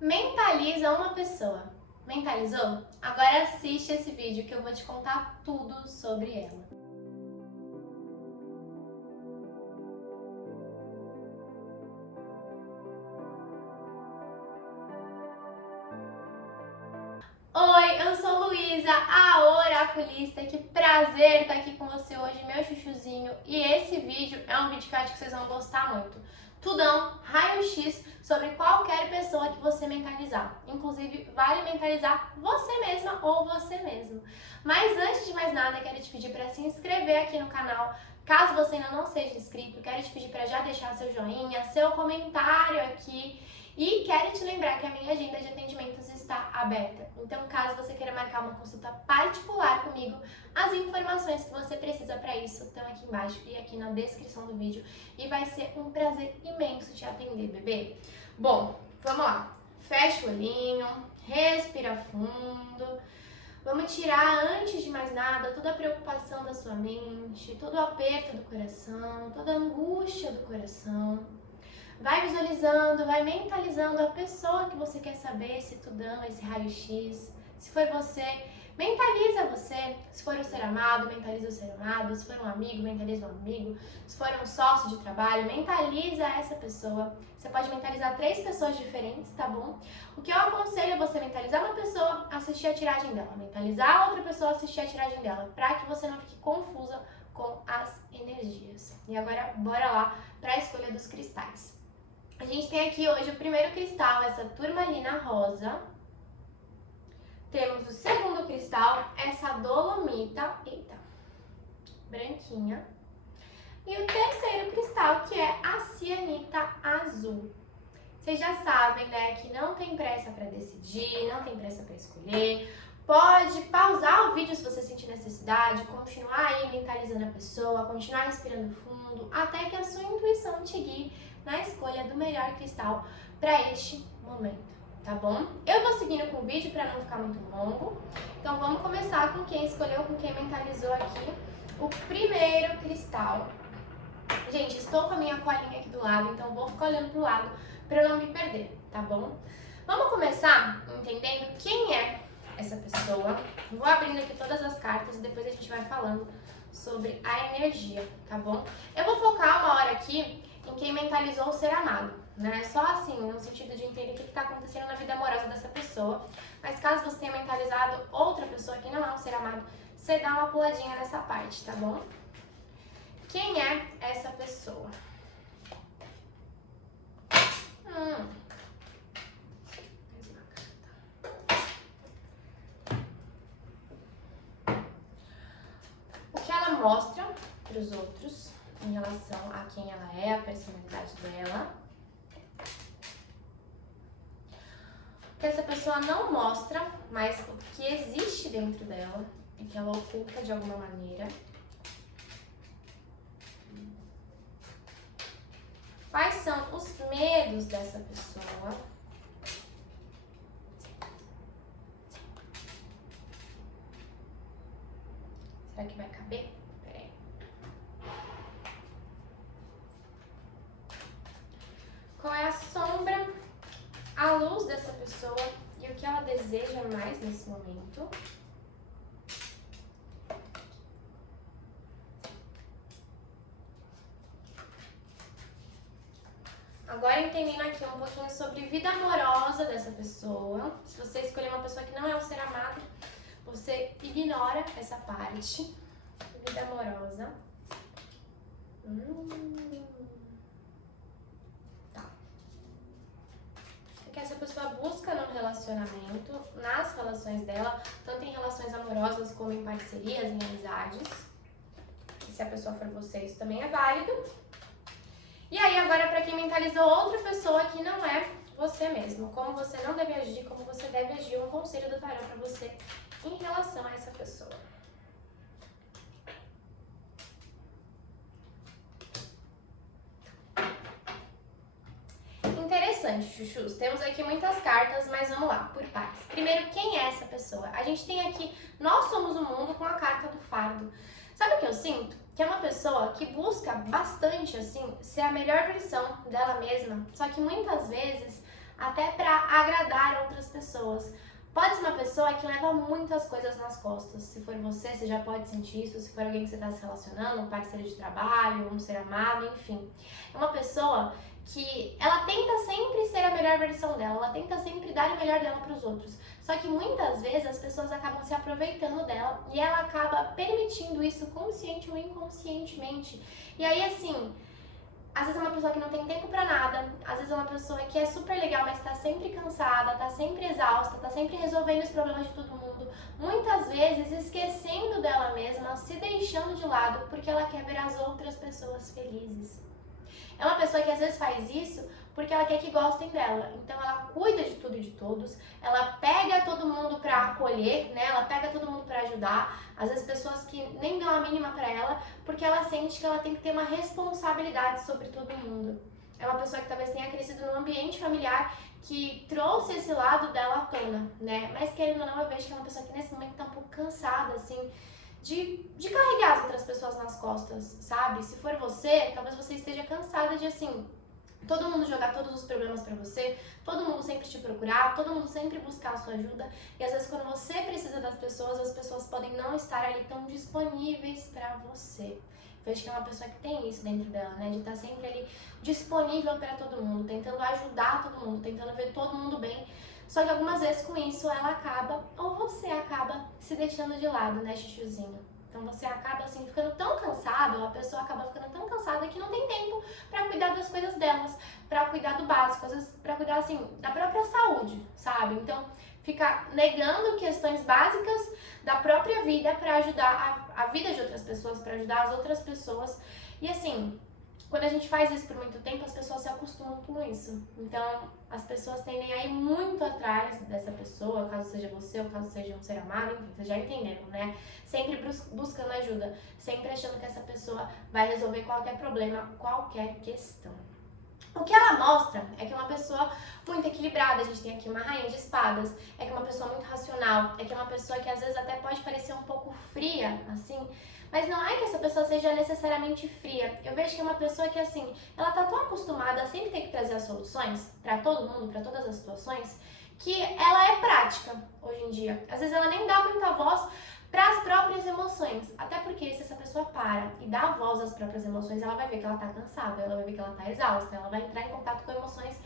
Mentaliza uma pessoa. Mentalizou? Agora assiste esse vídeo que eu vou te contar tudo sobre ela. Oi, eu sou Luísa, a oraculista. Que prazer estar aqui com você hoje, meu chuchuzinho. E esse vídeo é um vídeo que eu acho que vocês vão gostar muito. Tudão, raio-x sobre qualquer pessoa que você mentalizar. Inclusive, vale mentalizar você mesma ou você mesmo. Mas antes de mais nada, quero te pedir para se inscrever aqui no canal. Caso você ainda não seja inscrito, quero te pedir para já deixar seu joinha, seu comentário aqui. E quero te lembrar que a minha agenda de atendimentos está aberta. Então, caso você queira marcar uma consulta particular comigo, as informações que você precisa para isso estão aqui embaixo e aqui na descrição do vídeo. E vai ser um prazer imenso te atender, bebê. Bom, vamos lá. Fecha o olhinho, respira fundo. Vamos tirar, antes de mais nada, toda a preocupação da sua mente, todo o aperto do coração, toda a angústia do coração. Vai visualizando, vai mentalizando a pessoa que você quer saber, esse tudão, esse raio-x. Se foi você, mentaliza você. Se for um ser amado, mentaliza o ser amado. Se for um amigo, mentaliza o amigo. Se for um sócio de trabalho, mentaliza essa pessoa. Você pode mentalizar 3 pessoas diferentes, tá bom? O que eu aconselho é você mentalizar uma pessoa, assistir a tiragem dela. Mentalizar outra pessoa, assistir a tiragem dela. Pra que você não fique confusa com as energias. E agora, bora lá pra escolha dos cristais. A gente tem aqui hoje o primeiro cristal, essa turmalina rosa. Temos o segundo cristal, essa dolomita, branquinha. E o terceiro cristal, que é a cianita azul. Vocês já sabem, né, que não tem pressa para decidir, não tem pressa para escolher. Pode pausar o vídeo se você sentir necessidade, continuar aí mentalizando a pessoa, continuar respirando fundo, até que a sua intuição te guie na escolha do melhor cristal para este momento, tá bom? Eu vou seguindo com o vídeo para não ficar muito longo. Então vamos começar com quem escolheu, com quem mentalizou aqui o primeiro cristal. Gente, estou com a minha colinha aqui do lado, então vou ficar olhando pro lado para eu não me perder, tá bom? Vamos começar entendendo quem é essa pessoa. Vou abrindo aqui todas as cartas e depois a gente vai falando sobre a energia, tá bom? Eu vou focar uma hora aqui em quem mentalizou o ser amado, né? Só assim, no sentido de entender o que está acontecendo na vida amorosa dessa pessoa. Mas caso você tenha mentalizado outra pessoa que não é um ser amado, você dá uma puladinha nessa parte, tá bom? Quem é essa pessoa? Mais uma carta. O que ela mostra para os outros em relação a quem ela é, a personalidade dela. O que essa pessoa não mostra, mas o que existe dentro dela e que ela oculta de alguma maneira. Quais são os medos dessa pessoa? Será que vai caber? Peraí. Qual é a sombra, a luz dessa pessoa e o que ela deseja mais nesse momento? Agora entendendo aqui um pouquinho sobre vida amorosa dessa pessoa. Se você escolher uma pessoa que não é um ser amado, você ignora essa parte. Vida amorosa. Tá. O que essa pessoa busca no relacionamento, nas relações dela, tanto em relações amorosas como em parcerias, em amizades. E se a pessoa for você, isso também é válido. E aí agora para quem mentalizou outra pessoa que não é você mesmo, como você não deve agir, como você deve agir, um conselho do tarô para você em relação a essa pessoa. Interessante, chuchus. Temos aqui muitas cartas, mas vamos lá, por partes. Primeiro, quem é essa pessoa? A gente tem aqui, nós somos o mundo, com a carta do fardo. Sabe o que eu sinto? Que é uma pessoa que busca bastante, assim, ser a melhor versão dela mesma, só que muitas vezes até para agradar outras pessoas. Pode ser uma pessoa que leva muitas coisas nas costas. Se for você já pode sentir isso. Se for alguém que você está se relacionando, um parceiro de trabalho, um ser amado, enfim. É uma pessoa que ela tenta sempre ser a melhor versão dela, ela tenta sempre dar o melhor dela para os outros. Só que muitas vezes as pessoas acabam se aproveitando dela e ela acaba permitindo isso consciente ou inconscientemente. E aí, assim, às vezes é uma pessoa que não tem tempo pra nada, às vezes é uma pessoa que é super legal, mas tá sempre cansada, tá sempre exausta, tá sempre resolvendo os problemas de todo mundo, muitas vezes esquecendo dela mesma, se deixando de lado porque ela quer ver as outras pessoas felizes. É uma pessoa que às vezes faz isso porque ela quer que gostem dela. Então ela cuida de tudo e de todos, ela pega todo mundo pra acolher, né? Ela pega todo mundo pra ajudar. Às vezes pessoas que nem dão a mínima pra ela, porque ela sente que ela tem que ter uma responsabilidade sobre todo mundo. É uma pessoa que talvez tenha crescido num ambiente familiar que trouxe esse lado dela à tona, né? Mas querendo ou não, eu vejo que é uma pessoa que nesse momento tá um pouco cansada, assim, de carregar as outras pessoas nas costas, sabe? Se for você, talvez você esteja cansada de, assim, todo mundo jogar todos os problemas pra você, todo mundo sempre te procurar, todo mundo sempre buscar a sua ajuda. E às vezes quando você precisa das pessoas, as pessoas podem não estar ali tão disponíveis pra você. Vejo que é uma pessoa que tem isso dentro dela, né? De estar sempre ali disponível para todo mundo, tentando ajudar todo mundo, tentando ver todo mundo bem. Só que algumas vezes com isso ela acaba, ou você acaba se deixando de lado, né, chuchuzinho? Então você acaba assim ficando tão cansado, ou a pessoa acaba ficando tão cansada que não tem tempo pra cuidar das coisas delas, pra cuidar do básico, às vezes pra cuidar assim da própria saúde, sabe? Então fica negando questões básicas da própria vida pra ajudar a vida de outras pessoas, pra ajudar as outras pessoas. E assim, quando a gente faz isso por muito tempo, as pessoas se acostumam com isso. Então, as pessoas tendem a ir muito atrás dessa pessoa, caso seja você ou caso seja um ser amado, enfim, vocês já entenderam, né? Sempre buscando ajuda, sempre achando que essa pessoa vai resolver qualquer problema, qualquer questão. O que ela mostra é que é uma pessoa muito equilibrada, a gente tem aqui uma rainha de espadas, é que é uma pessoa muito racional, é que é uma pessoa que às vezes até pode parecer um pouco fria, assim, mas não é que essa pessoa seja necessariamente fria. Eu vejo que é uma pessoa que, assim, ela tá tão acostumada a sempre ter que trazer as soluções pra todo mundo, pra todas as situações, que ela é prática hoje em dia. Às vezes ela nem dá muita voz para as próprias emoções. Até porque se essa pessoa para e dá voz às próprias emoções, ela vai ver que ela tá cansada, ela vai ver que ela tá exausta, ela vai entrar em contato com emoções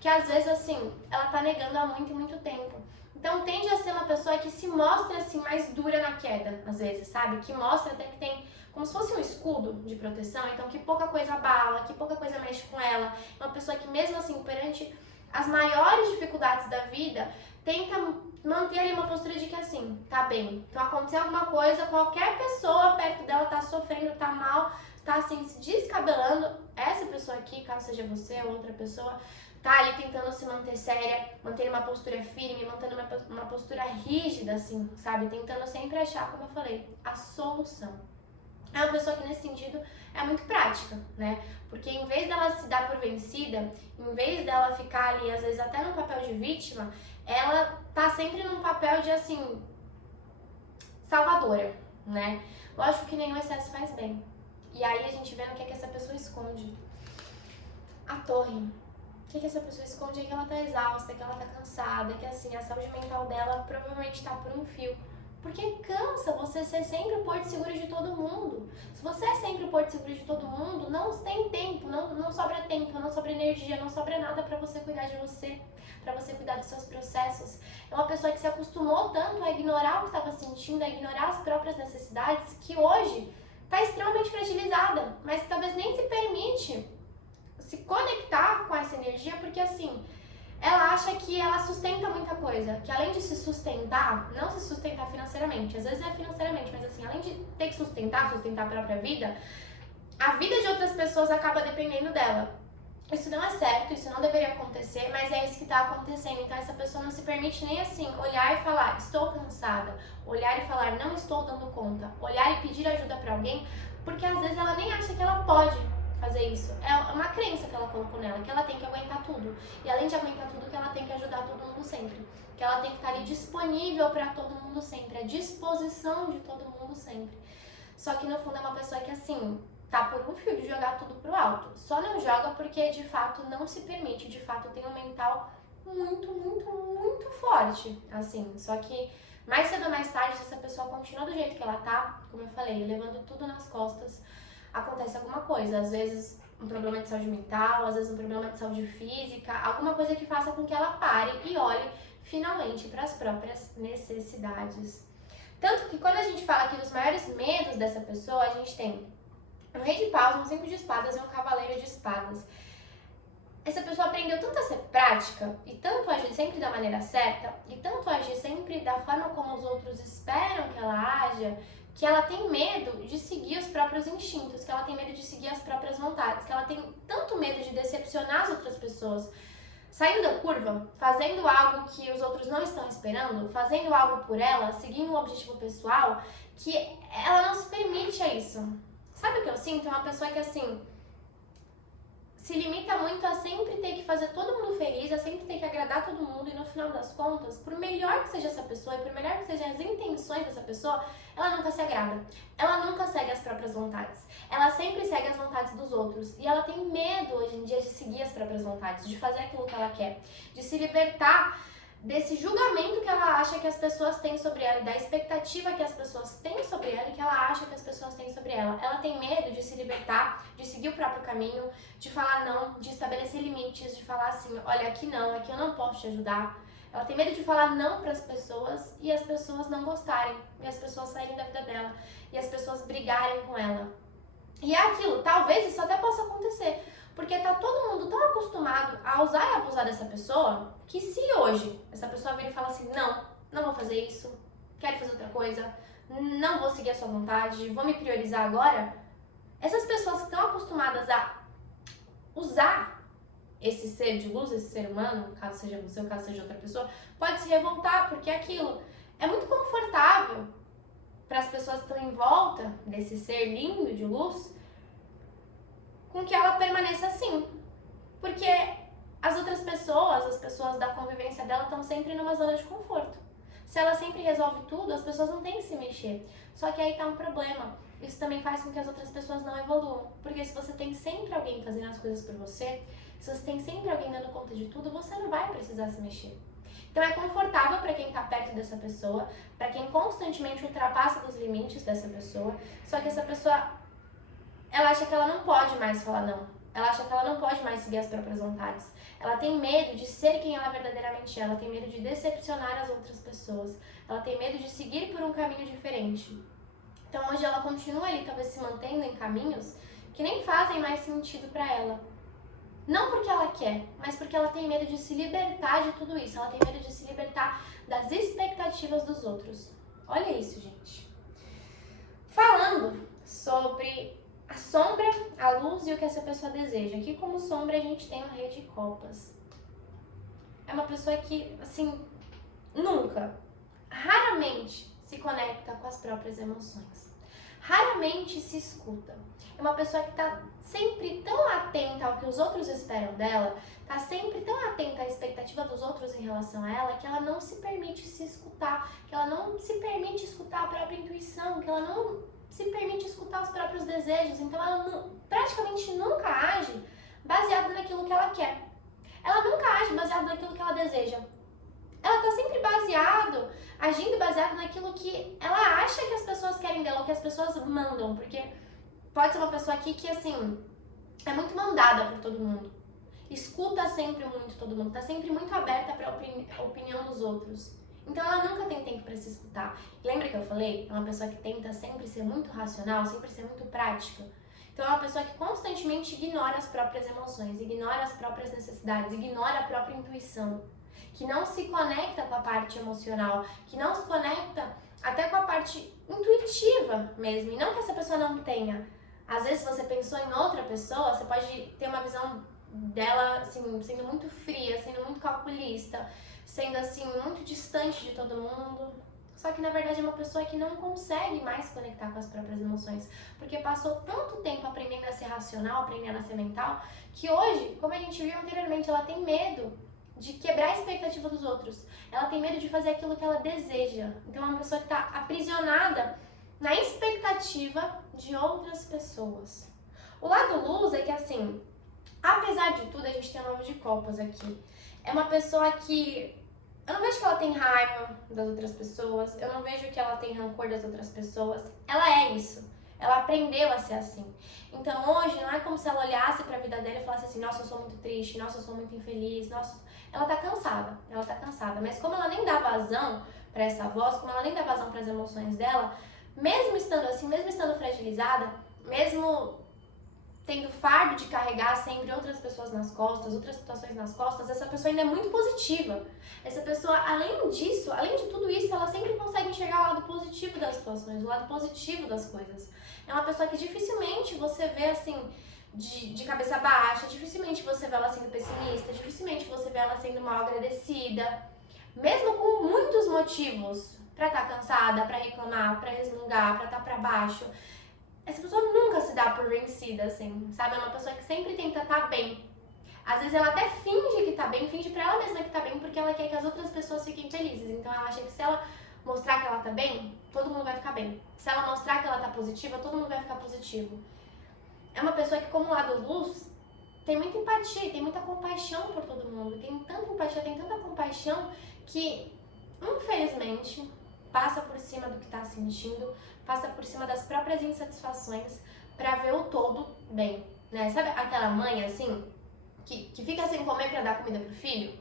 que às vezes, assim, ela tá negando há muito e muito tempo. Então tende a ser uma pessoa que se mostra, assim, mais dura na queda, às vezes, sabe? Que mostra até que tem como se fosse um escudo de proteção, então que pouca coisa abala, que pouca coisa mexe com ela. É uma pessoa que mesmo assim, perante as maiores dificuldades da vida, tenta manter ali uma postura de que assim, tá bem. Então aconteceu alguma coisa, qualquer pessoa perto dela tá sofrendo, tá mal, tá assim, se descabelando. Essa pessoa aqui, caso seja você ou outra pessoa, tá ali tentando se manter séria, mantendo uma postura firme, mantendo uma postura rígida, assim, sabe? Tentando sempre achar, como eu falei, a solução. É uma pessoa que nesse sentido é muito prática, né? Porque em vez dela se dar por vencida, em vez dela ficar ali, às vezes até no papel de vítima, ela tá sempre num papel de, assim, salvadora, né? Lógico que nenhum excesso faz bem. E aí a gente vê no que essa pessoa esconde. A torre. O que essa pessoa esconde é que ela tá exausta, que ela tá cansada, que assim, a saúde mental dela provavelmente tá por um fio. Porque cansa você ser sempre o porto seguro de todo mundo. Se você é sempre o porto seguro de todo mundo, não tem tempo, não sobra tempo, não sobra energia, não sobra nada pra você cuidar de você, pra você cuidar dos seus processos. É uma pessoa que se acostumou tanto a ignorar o que estava sentindo, a ignorar as próprias necessidades, que hoje tá extremamente fragilizada, mas que talvez nem se permite se conectar com essa energia, porque assim, ela acha que ela sustenta muita coisa, que além de se sustentar, não se sustentar financeiramente, às vezes é financeiramente, mas assim, além de ter que sustentar a própria vida, a vida de outras pessoas acaba dependendo dela. Isso não é certo, isso não deveria acontecer, mas é isso que está acontecendo. Então essa pessoa não se permite nem assim olhar e falar, estou cansada, olhar e falar, não estou dando conta, olhar e pedir ajuda para alguém, porque às vezes ela nem acha que ela pode fazer isso. É uma crença que ela colocou nela, que ela tem que aguentar tudo. E além de aguentar tudo, que ela tem que ajudar todo mundo sempre. Que ela tem que estar ali disponível para todo mundo sempre, à disposição de todo mundo sempre. Só que no fundo é uma pessoa que assim, tá por um fio de jogar tudo pro alto. Só não joga porque de fato não se permite, de fato tem um mental muito, muito, muito forte, assim. Só que mais cedo ou mais tarde, se essa pessoa continua do jeito que ela tá, como eu falei, levando tudo nas costas, acontece alguma coisa. Às vezes um problema de saúde mental, às vezes um problema de saúde física, alguma coisa que faça com que ela pare e olhe finalmente para as próprias necessidades. Tanto que quando a gente fala aqui dos maiores medos dessa pessoa, a gente tem um rei de paus, um 5 de espadas e um cavaleiro de espadas. Essa pessoa aprendeu tanto a ser prática e tanto a agir sempre da maneira certa e tanto a agir sempre da forma como os outros esperam que ela haja, que ela tem medo de seguir os próprios instintos, que ela tem medo de seguir as próprias vontades, que ela tem tanto medo de decepcionar as outras pessoas, saindo da curva, fazendo algo que os outros não estão esperando, fazendo algo por ela, seguindo um objetivo pessoal, que ela não se permite a isso. Sabe o que eu sinto? É uma pessoa que, assim, se limita muito a sempre ter que fazer todo mundo feliz, a sempre ter que agradar todo mundo e no final das contas, por melhor que seja essa pessoa e por melhor que sejam as intenções dessa pessoa, ela nunca se agrada. Ela nunca segue as próprias vontades. Ela sempre segue as vontades dos outros. E ela tem medo hoje em dia de seguir as próprias vontades, de fazer aquilo que ela quer, de se libertar desse julgamento que ela acha que as pessoas têm sobre ela e da expectativa que as pessoas têm sobre ela e que ela acha que as pessoas têm sobre ela. Ela tem medo de se libertar, de seguir o próprio caminho, de falar não, de estabelecer limites, de falar assim, olha, aqui eu não posso te ajudar. Ela tem medo de falar não para as pessoas e as pessoas não gostarem, e as pessoas saírem da vida dela, e as pessoas brigarem com ela. E é aquilo, talvez isso até possa acontecer, porque tá todo mundo tão acostumado a usar e abusar dessa pessoa, que se hoje essa pessoa vir e falar assim, não vou fazer isso, quero fazer outra coisa, não vou seguir a sua vontade, vou me priorizar agora, essas pessoas que estão acostumadas a usar esse ser de luz, esse ser humano, caso seja você ou caso seja outra pessoa, pode se revoltar, porque aquilo é muito confortável para as pessoas que estão em volta desse ser lindo de luz, com que ela permaneça assim. Porque as outras pessoas, as pessoas da convivência dela estão sempre numa zona de conforto. Se ela sempre resolve tudo, as pessoas não têm que se mexer. Só que aí tá um problema. Isso também faz com que as outras pessoas não evoluam. Porque se você tem sempre alguém fazendo as coisas por você, se você tem sempre alguém dando conta de tudo, você não vai precisar se mexer. Então é confortável para quem está perto dessa pessoa, para quem constantemente ultrapassa os limites dessa pessoa, só que essa pessoa, ela acha que ela não pode mais falar não, ela acha que ela não pode mais seguir as próprias vontades, ela tem medo de ser quem ela verdadeiramente é, ela tem medo de decepcionar as outras pessoas, ela tem medo de seguir por um caminho diferente. Então hoje ela continua ali, talvez se mantendo em caminhos que nem fazem mais sentido para ela. Não porque ela quer, mas porque ela tem medo de se libertar de tudo isso. Ela tem medo de se libertar das expectativas dos outros. Olha isso, gente. Falando sobre a sombra, a luz e o que essa pessoa deseja. Aqui como sombra a gente tem o Rei de Copas. É uma pessoa que, assim, raramente se conecta com as próprias emoções. Raramente se escuta. É uma pessoa que está sempre tão atenta ao que os outros esperam dela, está sempre tão atenta à expectativa dos outros em relação a ela, que ela não se permite se escutar, que ela não se permite escutar a própria intuição, que ela não se permite escutar os próprios desejos. Então ela praticamente nunca age baseado naquilo que ela quer. Ela nunca age baseado naquilo que ela deseja. Ela está sempre agindo baseado naquilo que ela acha que as pessoas querem dela, ou que as pessoas mandam, porque pode ser uma pessoa aqui que, assim, é muito mandada por todo mundo. Escuta sempre muito todo mundo, tá sempre muito aberta para a opinião dos outros. Então ela nunca tem tempo para se escutar. Lembra que eu falei? É uma pessoa que tenta sempre ser muito racional, sempre ser muito prática. Então é uma pessoa que constantemente ignora as próprias emoções, ignora as próprias necessidades, ignora a própria intuição, que não se conecta com a parte emocional, que não se conecta até com a parte intuitiva mesmo, e não que essa pessoa não tenha. Às vezes, se você pensou em outra pessoa, você pode ter uma visão dela, assim, sendo muito fria, sendo muito calculista, sendo, assim, muito distante de todo mundo. Só que, na verdade, é uma pessoa que não consegue mais se conectar com as próprias emoções, porque passou tanto tempo aprendendo a ser racional, aprendendo a ser mental, que hoje, como a gente viu anteriormente, ela tem medo de quebrar a expectativa dos outros. Ela tem medo de fazer aquilo que ela deseja. Então, é uma pessoa que está aprisionada na expectativa de outras pessoas. O lado luz é que, assim, apesar de tudo, a gente tem o 9 de copas aqui. É uma pessoa que eu não vejo que ela tem raiva das outras pessoas, eu não vejo que ela tem rancor das outras pessoas. Ela é isso. Ela aprendeu a ser assim. Então hoje não é como se ela olhasse pra vida dela e falasse assim, nossa, eu sou muito triste, nossa, eu sou muito infeliz, nossa. Ela tá cansada. Mas como ela nem dá vazão pra essa voz, como ela nem dá vazão pras emoções dela, mesmo estando assim, mesmo estando fragilizada, mesmo tendo fardo de carregar sempre outras pessoas nas costas, outras situações nas costas, essa pessoa ainda é muito positiva. Essa pessoa, além disso, além de tudo isso, ela sempre consegue enxergar o lado positivo das situações, o lado positivo das coisas. É uma pessoa que dificilmente você vê assim, de cabeça baixa, dificilmente você vê ela sendo pessimista, dificilmente você vê ela sendo mal agradecida, mesmo com muitos motivos pra estar cansada, pra reclamar, pra resmungar, pra estar pra baixo. Essa pessoa nunca se dá por vencida, assim, sabe? É uma pessoa que sempre tenta estar bem. Às vezes ela até finge que tá bem, finge pra ela mesma que tá bem, porque ela quer que as outras pessoas fiquem felizes. Então ela acha que se ela mostrar que ela tá bem, todo mundo vai ficar bem. Se ela mostrar que ela tá positiva, todo mundo vai ficar positivo. É uma pessoa que, como lado luz, tem muita empatia e tem muita compaixão por todo mundo. Tem tanta empatia, tem tanta compaixão que, infelizmente, passa por cima do que tá sentindo, passa por cima das próprias insatisfações pra ver o todo bem, né? Sabe aquela mãe, assim, que fica sem comer pra dar comida pro filho?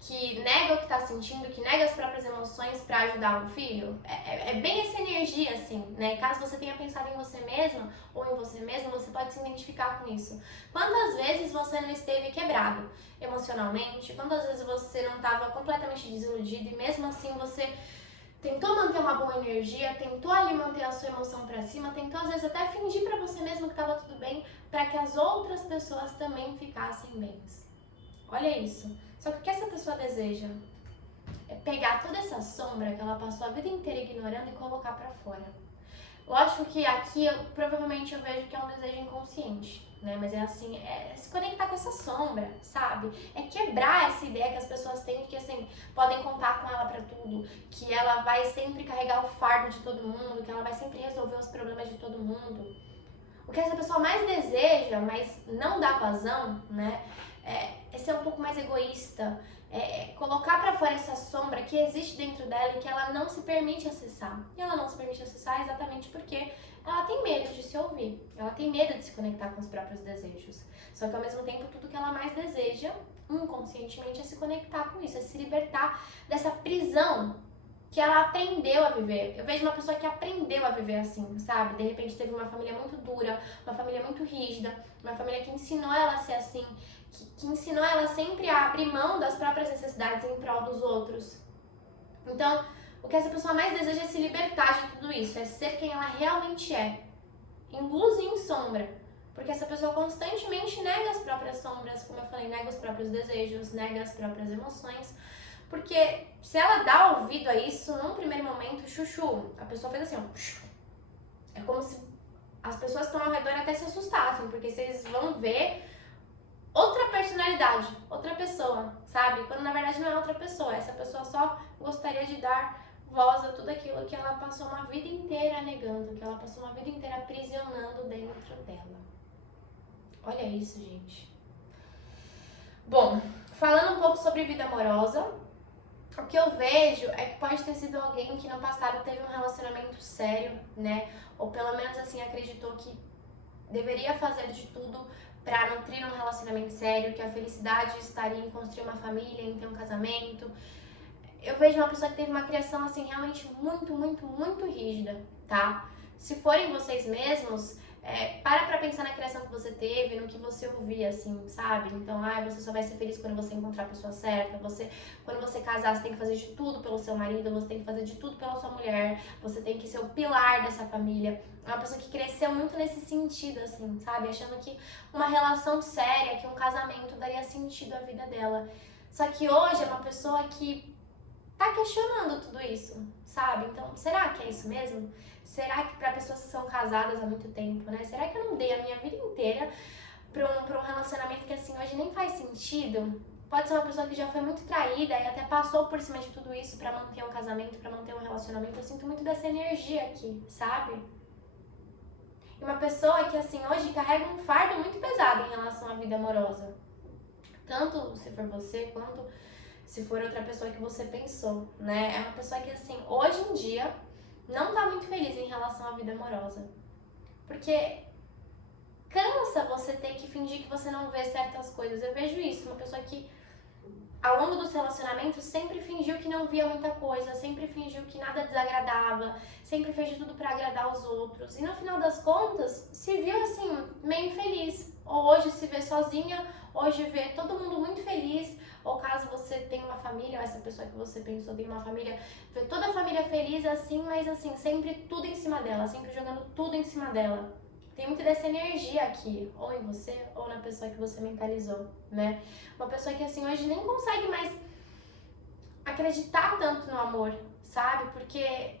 Que nega o que tá sentindo, que nega as próprias emoções pra ajudar o filho? É bem essa energia, assim, né? Caso você tenha pensado em você mesma ou em você mesmo, você pode se identificar com isso. Quantas vezes você não esteve quebrado emocionalmente? Quantas vezes você não estava completamente desiludido e mesmo assim você tentou manter uma boa energia, tentou ali manter a sua emoção pra cima, tentou às vezes até fingir pra você mesmo que tava tudo bem, pra que as outras pessoas também ficassem bem. Olha isso. Só que o que essa pessoa deseja é pegar toda essa sombra que ela passou a vida inteira ignorando e colocar pra fora. Lógico que aqui provavelmente eu vejo que é um desejo inconsciente, né? Mas é assim, é se conectar com essa sombra, sabe? É quebrar essa ideia que as pessoas têm de que assim, podem contar com ela pra tudo, que ela vai sempre carregar o fardo de todo mundo, que ela vai sempre resolver os problemas de todo mundo. O que essa pessoa mais deseja, mas não dá vazão, né? É ser um pouco mais egoísta, colocar pra fora essa sombra que existe dentro dela e que ela não se permite acessar. E ela não se permite acessar exatamente porque ela tem medo de se ouvir, ela tem medo de se conectar com os próprios desejos. Só que ao mesmo tempo, tudo que ela mais deseja, inconscientemente, é se conectar com isso, é se libertar dessa prisão que ela aprendeu a viver. Eu vejo uma pessoa que aprendeu a viver assim, sabe? De repente teve uma família muito dura, uma família muito rígida, uma família que ensinou ela a ser assim, que ensinou ela sempre a abrir mão das próprias necessidades em prol dos outros. Então, o que essa pessoa mais deseja é se libertar de tudo isso, é ser quem ela realmente é, em luz e em sombra. Porque essa pessoa constantemente nega as próprias sombras, como eu falei, nega os próprios desejos, nega as próprias emoções. Porque se ela dá ouvido a isso, num primeiro momento, chuchu, a pessoa fez assim, ó. É como se as pessoas que estão ao redor até se assustassem, porque vocês vão ver outra personalidade, outra pessoa, sabe? Quando na verdade não é outra pessoa, essa pessoa só gostaria de dar voz a tudo aquilo que ela passou uma vida inteira negando, que ela passou uma vida inteira aprisionando dentro dela. Olha isso, gente. Bom, falando um pouco sobre vida amorosa, o que eu vejo é que pode ter sido alguém que no passado teve um relacionamento sério, né? Ou pelo menos assim acreditou que deveria fazer de tudo pra nutrir um relacionamento sério, que a felicidade estaria em construir uma família, em ter um casamento. Eu vejo uma pessoa que teve uma criação assim realmente muito rígida, tá? Se forem vocês mesmos, para pra pensar na criação que você teve, no que você ouvia, assim, sabe? Então, você só vai ser feliz quando você encontrar a pessoa certa, quando você casar, você tem que fazer de tudo pelo seu marido, você tem que fazer de tudo pela sua mulher, você tem que ser o pilar dessa família. É uma pessoa que cresceu muito nesse sentido, assim, sabe? Achando que uma relação séria, que um casamento daria sentido à vida dela. Só que hoje é uma pessoa que tá questionando tudo isso, sabe? Então, será que é isso mesmo? Será que para pessoas que são casadas há muito tempo, né? Será que eu não dei a minha vida inteira pra um relacionamento que assim hoje nem faz sentido? Pode ser uma pessoa que já foi muito traída e até passou por cima de tudo isso pra manter um casamento, pra manter um relacionamento. Eu sinto muito dessa energia aqui, sabe? E uma pessoa que assim hoje carrega um fardo muito pesado em relação à vida amorosa. Tanto se for você, quanto se for outra pessoa que você pensou, né? É uma pessoa que, assim, hoje em dia não tá muito feliz em relação à vida amorosa. Porque cansa você ter que fingir que você não vê certas coisas. Eu vejo isso, uma pessoa que ao longo dos relacionamentos sempre fingiu que não via muita coisa, sempre fingiu que nada desagradava, sempre fez de tudo pra agradar os outros. E no final das contas, se viu assim, meio infeliz. Ou hoje se vê sozinha, hoje vê todo mundo muito feliz, ou caso você tenha uma família, ou essa pessoa que você pensou tem uma família, vê toda a família feliz assim, mas assim, sempre tudo em cima dela, sempre jogando tudo em cima dela. Tem muito dessa energia aqui, ou em você, ou na pessoa que você mentalizou, né? Uma pessoa que, assim, hoje nem consegue mais acreditar tanto no amor, sabe? Porque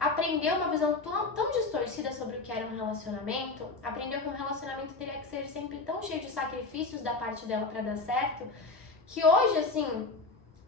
aprendeu uma visão tão distorcida sobre o que era um relacionamento, aprendeu que um relacionamento teria que ser sempre tão cheio de sacrifícios da parte dela pra dar certo, que hoje, assim,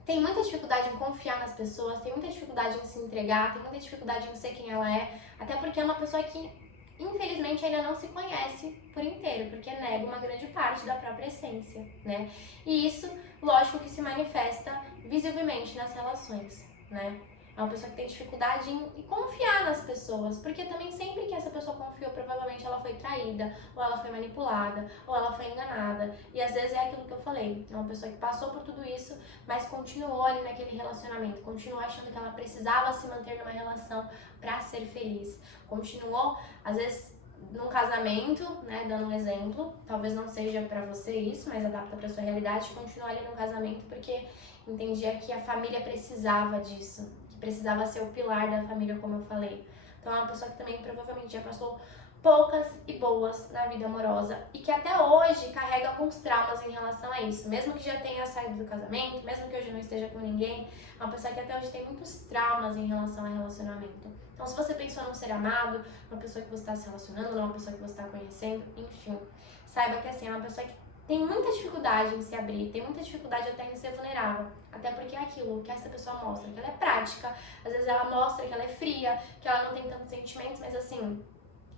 tem muita dificuldade em confiar nas pessoas, tem muita dificuldade em se entregar, tem muita dificuldade em ser quem ela é, até porque é uma pessoa que infelizmente ainda não se conhece por inteiro, porque nega uma grande parte da própria essência, né? E isso, lógico que se manifesta visivelmente nas relações, né? É uma pessoa que tem dificuldade em confiar nas pessoas, porque também sempre que essa pessoa confiou, provavelmente ela foi traída, ou ela foi manipulada, ou ela foi enganada. E às vezes é aquilo que eu falei, é uma pessoa que passou por tudo isso, mas continuou ali naquele relacionamento, continuou achando que ela precisava se manter numa relação pra ser feliz. Continuou, às vezes, num casamento, né, dando um exemplo, talvez não seja pra você isso, mas adapta pra sua realidade, continuou ali num casamento porque entendia que a família precisava disso, que precisava ser o pilar da família, como eu falei. Então é uma pessoa que também provavelmente já passou poucas e boas na vida amorosa e que até hoje carrega alguns traumas em relação a isso. Mesmo que já tenha saído do casamento, mesmo que hoje não esteja com ninguém, é uma pessoa que até hoje tem muitos traumas em relação ao relacionamento. Então se você pensou em não ser amado, uma pessoa que você está se relacionando, uma pessoa que você está conhecendo, enfim, saiba que assim, é uma pessoa que tem muita dificuldade em se abrir, tem muita dificuldade até em ser vulnerável. Até porque é aquilo que essa pessoa mostra, que ela é prática, às vezes ela mostra que ela é fria, que ela não tem tantos sentimentos, mas assim,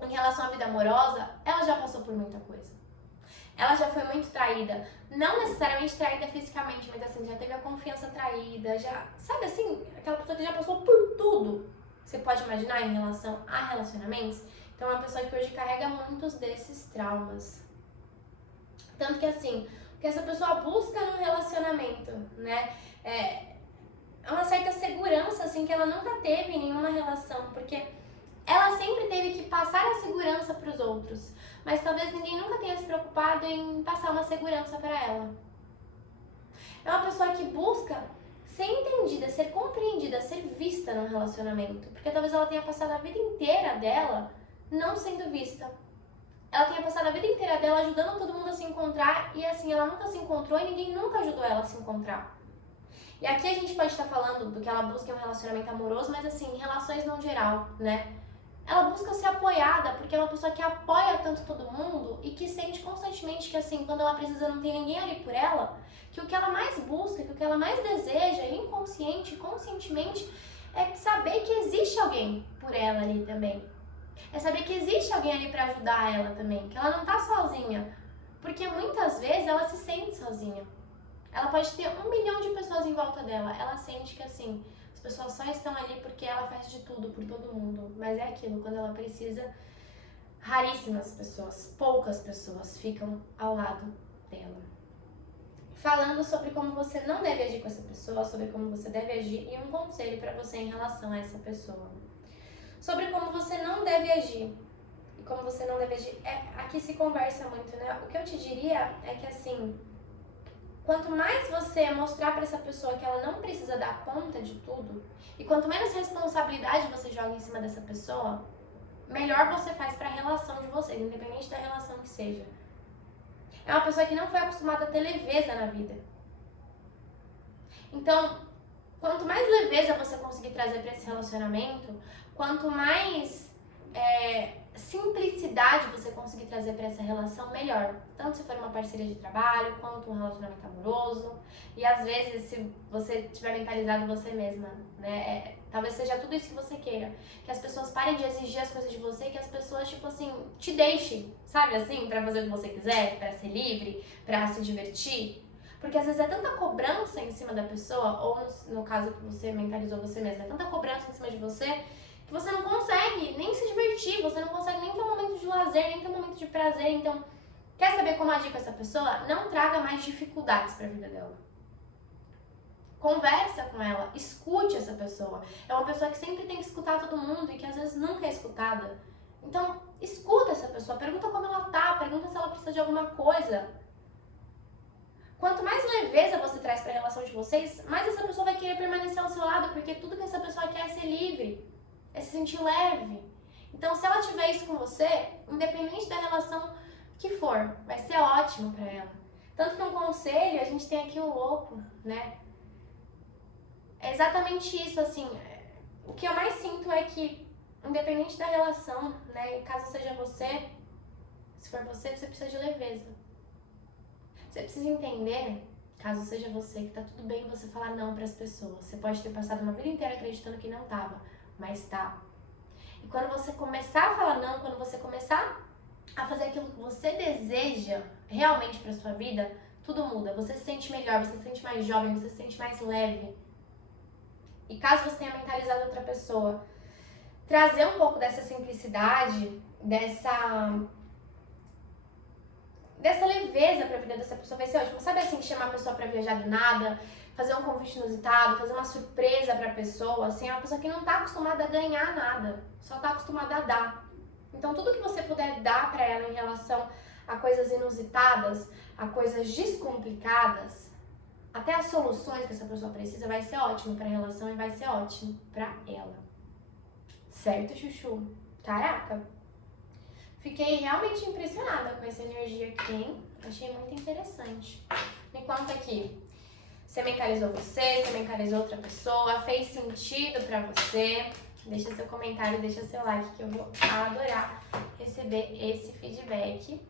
em relação à vida amorosa, ela já passou por muita coisa. Ela já foi muito traída, não necessariamente traída fisicamente, mas assim, já teve a confiança traída, já, sabe assim, aquela pessoa que já passou por tudo, você pode imaginar em relação a relacionamentos. Então é uma pessoa que hoje carrega muitos desses traumas. Tanto que assim, o que essa pessoa busca num relacionamento, né, é uma certa segurança, assim, que ela nunca teve em nenhuma relação, porque ela sempre teve que passar a segurança para os outros, mas talvez ninguém nunca tenha se preocupado em passar uma segurança para ela. É uma pessoa que busca ser entendida, ser compreendida, ser vista num relacionamento, porque talvez ela tenha passado a vida inteira dela não sendo vista. Ela tenha passado a vida inteira dela ajudando todo mundo a se encontrar e assim, ela nunca se encontrou e ninguém nunca ajudou ela a se encontrar. E aqui a gente pode estar falando do que ela busca em um relacionamento amoroso, mas assim, em relações não geral, né? Ela busca ser apoiada, porque é uma pessoa que apoia tanto todo mundo e que sente constantemente que assim, quando ela precisa não tem ninguém ali por ela, que o que ela mais busca, que o que ela mais deseja, inconsciente e conscientemente, é saber que existe alguém por ela ali também. É saber que existe alguém ali pra ajudar ela também, que ela não tá sozinha. Porque muitas vezes ela se sente sozinha. Ela pode ter 1 milhão de pessoas em volta dela, ela sente que assim, as pessoas só estão ali porque ela faz de tudo por todo mundo. Mas é aquilo, quando ela precisa, raríssimas pessoas, poucas pessoas ficam ao lado dela. Falando sobre como você não deve agir com essa pessoa, sobre como você deve agir e um conselho pra você em relação a essa pessoa. Sobre como você não deve agir e como você não deve agir, aqui se conversa muito, né? O que eu te diria é que assim, quanto mais você mostrar pra essa pessoa que ela não precisa dar conta de tudo, e quanto menos responsabilidade você joga em cima dessa pessoa, melhor você faz pra relação de vocês, independente da relação que seja. É uma pessoa que não foi acostumada a ter leveza na vida. Então, quanto mais leveza você conseguir trazer pra esse relacionamento, quanto mais simplicidade você conseguir trazer para essa relação, melhor. Tanto se for uma parceria de trabalho, quanto um relacionamento amoroso. E às vezes, se você tiver mentalizado você mesma, né, talvez seja tudo isso que você queira. Que as pessoas parem de exigir as coisas de você, que as pessoas, tipo assim, te deixem, sabe assim, pra fazer o que você quiser, pra ser livre, pra se divertir. Porque às vezes é tanta cobrança em cima da pessoa, ou no caso que você mentalizou você mesma, é tanta cobrança em cima de você, que você não consegue nem se divertir, você não consegue nem ter um momento de lazer, nem ter um momento de prazer. Então, quer saber como agir com essa pessoa? Não traga mais dificuldades para a vida dela. Conversa com ela, escute essa pessoa. É uma pessoa que sempre tem que escutar todo mundo e que às vezes nunca é escutada. Então, escuta essa pessoa, pergunta como ela tá, pergunta se ela precisa de alguma coisa. Quanto mais leveza você traz para a relação de vocês, mais essa pessoa vai querer permanecer ao seu lado, porque tudo que essa pessoa quer é ser livre, é se sentir leve. Então, se ela tiver isso com você, independente da relação que for, vai ser ótimo para ela. Tanto que um conselho, a gente tem aqui o louco, né? É exatamente isso, assim, o que eu mais sinto é que, independente da relação, né, caso seja você, se for você precisa de leveza. Você precisa entender, caso seja você, que tá tudo bem você falar não pras pessoas. Você pode ter passado uma vida inteira acreditando que não tava, mas tá. E quando você começar a falar não, quando você começar a fazer aquilo que você deseja realmente pra sua vida, tudo muda. Você se sente melhor, você se sente mais jovem, você se sente mais leve. E caso você tenha mentalizado outra pessoa, trazer um pouco dessa simplicidade, dessa leveza pra vida dessa pessoa vai ser ótimo. Sabe assim, chamar a pessoa pra viajar do nada, fazer um convite inusitado, fazer uma surpresa pra pessoa, assim, é uma pessoa que não tá acostumada a ganhar nada, só tá acostumada a dar. Então tudo que você puder dar pra ela em relação a coisas inusitadas, a coisas descomplicadas, até as soluções que essa pessoa precisa, vai ser ótimo pra relação e vai ser ótimo pra ela. Certo, Chuchu? Caraca! Fiquei realmente impressionada com essa energia aqui, hein? Achei muito interessante. Me conta aqui. Você mentalizou você mentalizou outra pessoa, fez sentido pra você? Deixa seu comentário, deixa seu like que eu vou adorar receber esse feedback.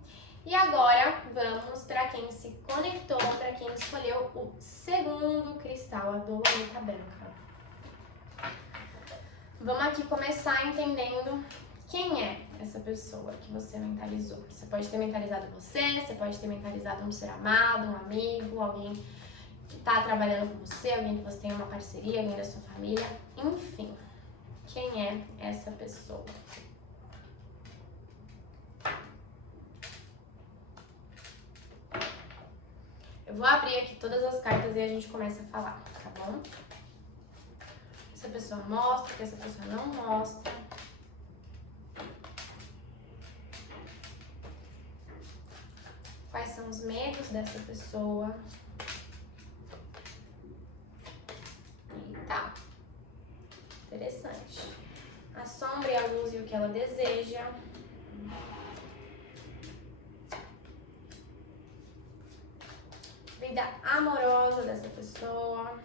E agora vamos para quem se conectou, para quem escolheu o segundo cristal, a dolomita branca. Vamos aqui começar entendendo quem é essa pessoa que você mentalizou. Você pode ter mentalizado você pode ter mentalizado um ser amado, um amigo, alguém que está trabalhando com você, alguém que você tem uma parceria, alguém da sua família, enfim. Quem é essa pessoa? Eu vou abrir aqui todas as cartas e a gente começa a falar, tá bom? Essa pessoa mostra, que essa pessoa não mostra. Quais são os medos dessa pessoa? Eita, interessante. A sombra e a luz e o que ela deseja. Vida amorosa dessa pessoa.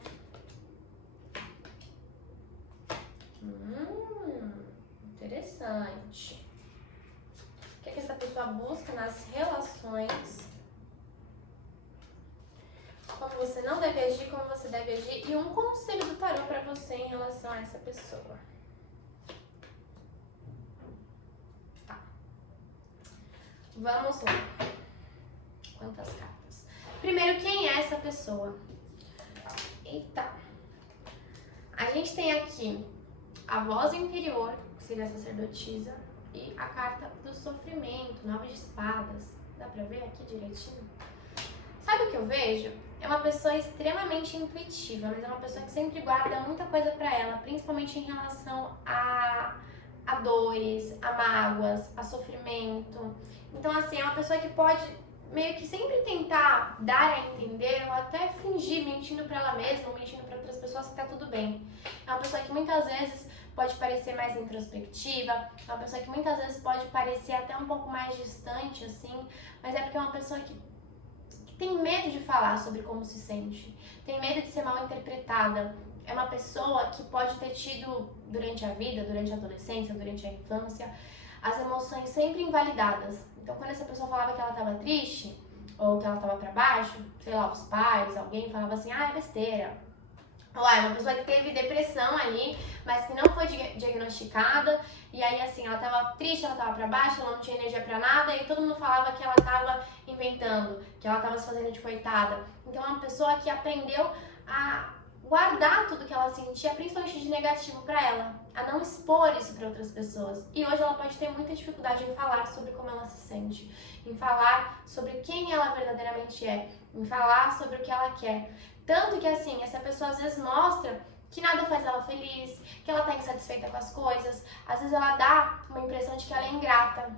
Interessante. O que é que essa pessoa busca nas relações? Como você não deve agir, como você deve agir. E um conselho do tarô pra você em relação a essa pessoa. Tá. Vamos lá. Quantas cartas? Primeiro, quem é essa pessoa? Eita. A gente tem aqui a voz interior, que seria a sacerdotisa, e a carta do sofrimento, 9 de espadas. Dá pra ver aqui direitinho? Sabe o que eu vejo? É uma pessoa extremamente intuitiva, mas é uma pessoa que sempre guarda muita coisa pra ela, principalmente em relação a dores, a mágoas, a sofrimento. Então, assim, é uma pessoa que pode meio que sempre tentar dar a entender ou até fingir, mentindo pra ela mesma ou mentindo pra outras pessoas que tá tudo bem. É uma pessoa que muitas vezes pode parecer mais introspectiva, é uma pessoa que muitas vezes pode parecer até um pouco mais distante, assim, mas é porque é uma pessoa que tem medo de falar sobre como se sente, tem medo de ser mal interpretada. É uma pessoa que pode ter tido durante a vida, durante a adolescência, durante a infância, as emoções sempre invalidadas. Então, quando essa pessoa falava que ela estava triste ou que ela estava para baixo, sei lá, os pais, alguém falava assim, ah, é besteira, Ou é uma pessoa que teve depressão ali, mas que não foi diagnosticada, e aí assim, ela tava triste, ela tava pra baixo, ela não tinha energia pra nada, e todo mundo falava que ela tava inventando, que ela tava se fazendo de coitada. Então é uma pessoa que aprendeu a guardar tudo que ela sentia, principalmente de negativo pra ela, a não expor isso pra outras pessoas. E hoje ela pode ter muita dificuldade em falar sobre como ela se sente, em falar sobre quem ela verdadeiramente é, em falar sobre o que ela quer. Tanto que assim, essa pessoa às vezes mostra que nada faz ela feliz, que ela tá insatisfeita com as coisas, às vezes ela dá uma impressão de que ela é ingrata.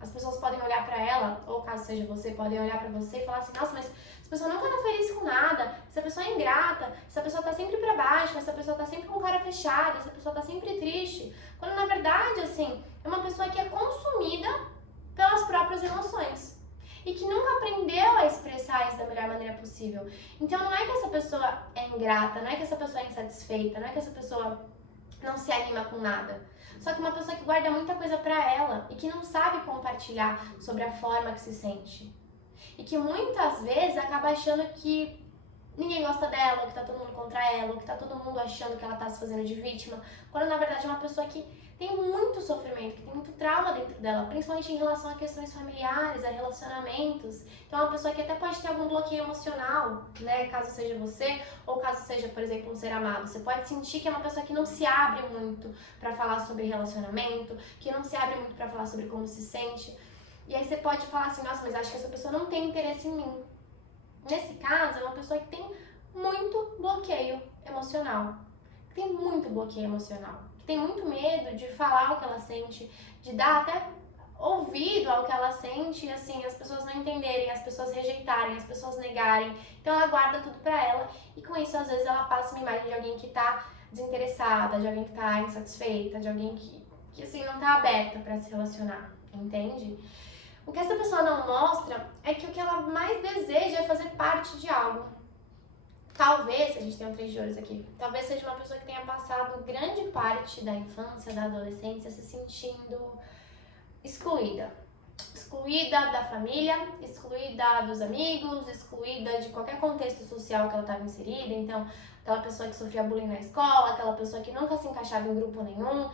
As pessoas podem olhar pra ela, ou caso seja você, podem olhar pra você e falar assim, nossa, mas essa pessoa nunca tá feliz com nada, essa pessoa é ingrata, essa pessoa tá sempre pra baixo, essa pessoa tá sempre com cara fechada, essa pessoa tá sempre triste. Quando na verdade, assim, é uma pessoa que é consumida pelas próprias emoções e que nunca aprendeu a expressar isso da melhor maneira possível. Então não é que essa pessoa é ingrata, não é que essa pessoa é insatisfeita, não é que essa pessoa não se anima com nada. Só que uma pessoa que guarda muita coisa pra ela e que não sabe compartilhar sobre a forma que se sente. E que muitas vezes acaba achando que ninguém gosta dela, ou que tá todo mundo contra ela, ou que tá todo mundo achando que ela tá se fazendo de vítima, quando na verdade é uma pessoa que tem muito sofrimento, que tem muito trauma dentro dela, principalmente em relação a questões familiares, a relacionamentos. Então é uma pessoa que até pode ter algum bloqueio emocional, né, caso seja você, ou caso seja, por exemplo, um ser amado. Você pode sentir que é uma pessoa que não se abre muito pra falar sobre relacionamento, que não se abre muito pra falar sobre como se sente. E aí você pode falar assim, nossa, mas acho que essa pessoa não tem interesse em mim. Nesse caso, é uma pessoa que tem muito bloqueio emocional. Que tem muito bloqueio emocional. Que tem muito medo de falar o que ela sente, de dar até ouvido ao que ela sente e assim, as pessoas não entenderem, as pessoas rejeitarem, as pessoas negarem. Então ela guarda tudo pra ela e com isso, às vezes, ela passa uma imagem de alguém que tá desinteressada, de alguém que tá insatisfeita, de alguém que assim, não tá aberta pra se relacionar, entende? O que essa pessoa não mostra é que o que ela mais deseja é fazer parte de algo. Talvez, a gente tem um 3 de ouros aqui, talvez seja uma pessoa que tenha passado grande parte da infância, da adolescência se sentindo excluída. Excluída da família, excluída dos amigos, excluída de qualquer contexto social que ela estava inserida. Então, aquela pessoa que sofria bullying na escola, aquela pessoa que nunca se encaixava em grupo nenhum.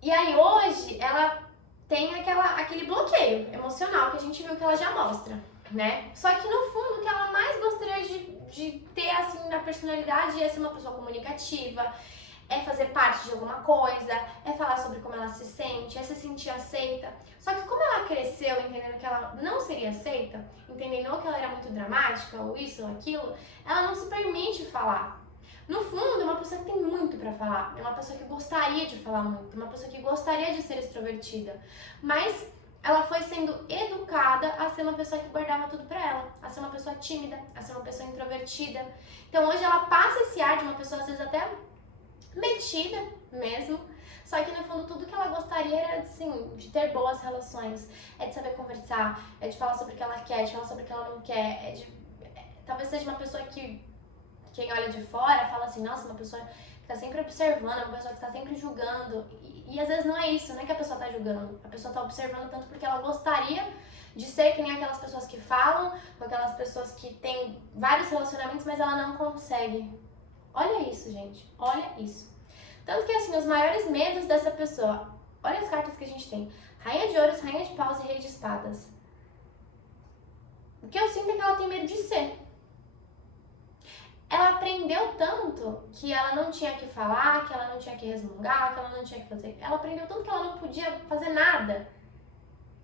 E aí hoje ela tem aquele bloqueio emocional que a gente viu que ela já mostra, né? Só que no fundo o que ela mais gostaria de ter assim na personalidade é ser uma pessoa comunicativa, é fazer parte de alguma coisa, é falar sobre como ela se sente, é se sentir aceita. Só que como ela cresceu entendendo que ela não seria aceita, entendendo que ela era muito dramática, ou isso ou aquilo, ela não se permite falar. No fundo, é uma pessoa que tem muito pra falar, é uma pessoa que gostaria de falar muito, é uma pessoa que gostaria de ser extrovertida, mas ela foi sendo educada a ser uma pessoa que guardava tudo pra ela, a ser uma pessoa tímida, a ser uma pessoa introvertida. Então hoje ela passa esse ar de uma pessoa às vezes até metida mesmo, só que no fundo tudo que ela gostaria era assim, de ter boas relações, é de saber conversar, é de falar sobre o que ela quer, de falar sobre o que ela não quer, talvez seja uma pessoa que quem olha de fora fala assim, nossa, uma pessoa que tá sempre observando, uma pessoa que tá sempre julgando. E às vezes não é isso, não é que a pessoa tá julgando. A pessoa tá observando tanto porque ela gostaria de ser que nem aquelas pessoas que falam, com aquelas pessoas que têm vários relacionamentos, mas ela não consegue. Olha isso, gente. Olha isso. Tanto que assim, os maiores medos dessa pessoa, olha as cartas que a gente tem. Rainha de ouros, rainha de paus e rei de espadas. O que eu sinto é que ela tem medo de ser. Ela aprendeu tanto que ela não tinha que falar, que ela não tinha que resmungar, que ela não tinha que fazer. Ela aprendeu tanto que ela não podia fazer nada,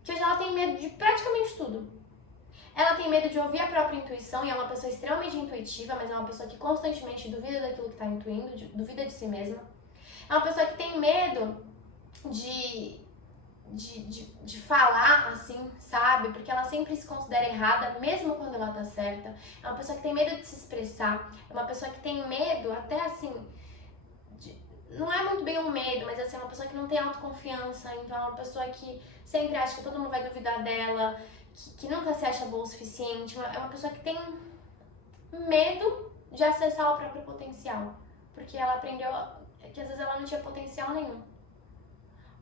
que hoje ela tem medo de praticamente tudo. Ela tem medo de ouvir a própria intuição e é uma pessoa extremamente intuitiva, mas é uma pessoa que constantemente duvida daquilo que está intuindo, duvida de si mesma. É uma pessoa que tem medo de falar assim, sabe? Porque ela sempre se considera errada, mesmo quando ela tá certa. É uma pessoa que tem medo de se expressar. É uma pessoa que tem medo, até assim, não é muito bem um medo, mas assim, é uma pessoa que não tem autoconfiança. Então é uma pessoa que sempre acha que todo mundo vai duvidar dela, que nunca se acha boa o suficiente. É uma pessoa que tem medo de acessar o próprio potencial. Porque ela aprendeu que às vezes ela não tinha potencial nenhum.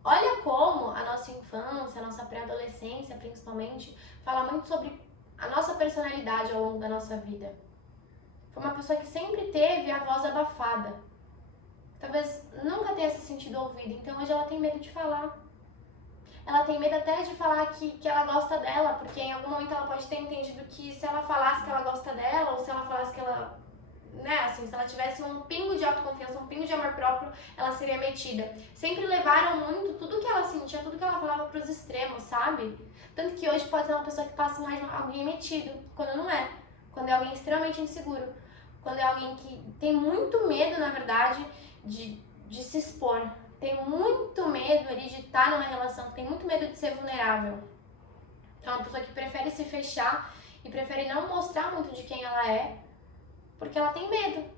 Olha como a nossa infância, a nossa pré-adolescência, principalmente, fala muito sobre a nossa personalidade ao longo da nossa vida. foi uma pessoa que sempre teve a voz abafada. Talvez nunca tenha se sentido ouvida, então hoje ela tem medo de falar. Ela tem medo até de falar que ela gosta dela, porque em algum momento ela pode ter entendido que se ela falasse que ela gosta dela, ou se ela falasse que ela, né, assim, se ela tivesse um pingo de autoconfiança, um pingo de amor próprio, ela seria metida. Sempre levaram muito tudo que ela sentia, tudo que ela falava pros extremos, sabe? Tanto que hoje pode ser uma pessoa que passa mais alguém metido, quando não é. Quando é alguém extremamente inseguro. Quando é alguém que tem muito medo, na verdade, de se expor. Tem muito medo ali de estar numa relação, tem muito medo de ser vulnerável. É uma pessoa que prefere se fechar e prefere não mostrar muito de quem ela é, porque ela tem medo.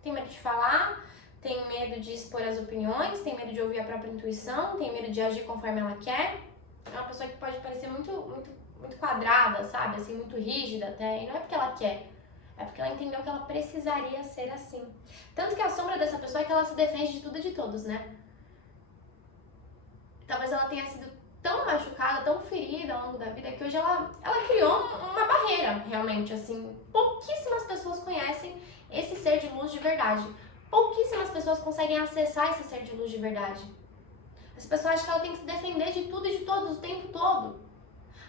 Tem medo de falar, tem medo de expor as opiniões, tem medo de ouvir a própria intuição, tem medo de agir conforme ela quer. É uma pessoa que pode parecer muito quadrada, sabe? Assim, muito rígida até, e não é porque ela quer. É porque ela entendeu que ela precisaria ser assim. Tanto que a sombra dessa pessoa é que ela se defende de tudo e de todos, né? Talvez ela tenha sido tão machucada, tão ferida ao longo da vida, que hoje ela criou uma barreira, realmente, assim. Pouquíssimas pessoas conhecem esse ser de luz de verdade. Pouquíssimas pessoas conseguem acessar esse ser de luz de verdade. As pessoas acham que ela tem que se defender de tudo e de todos o tempo todo.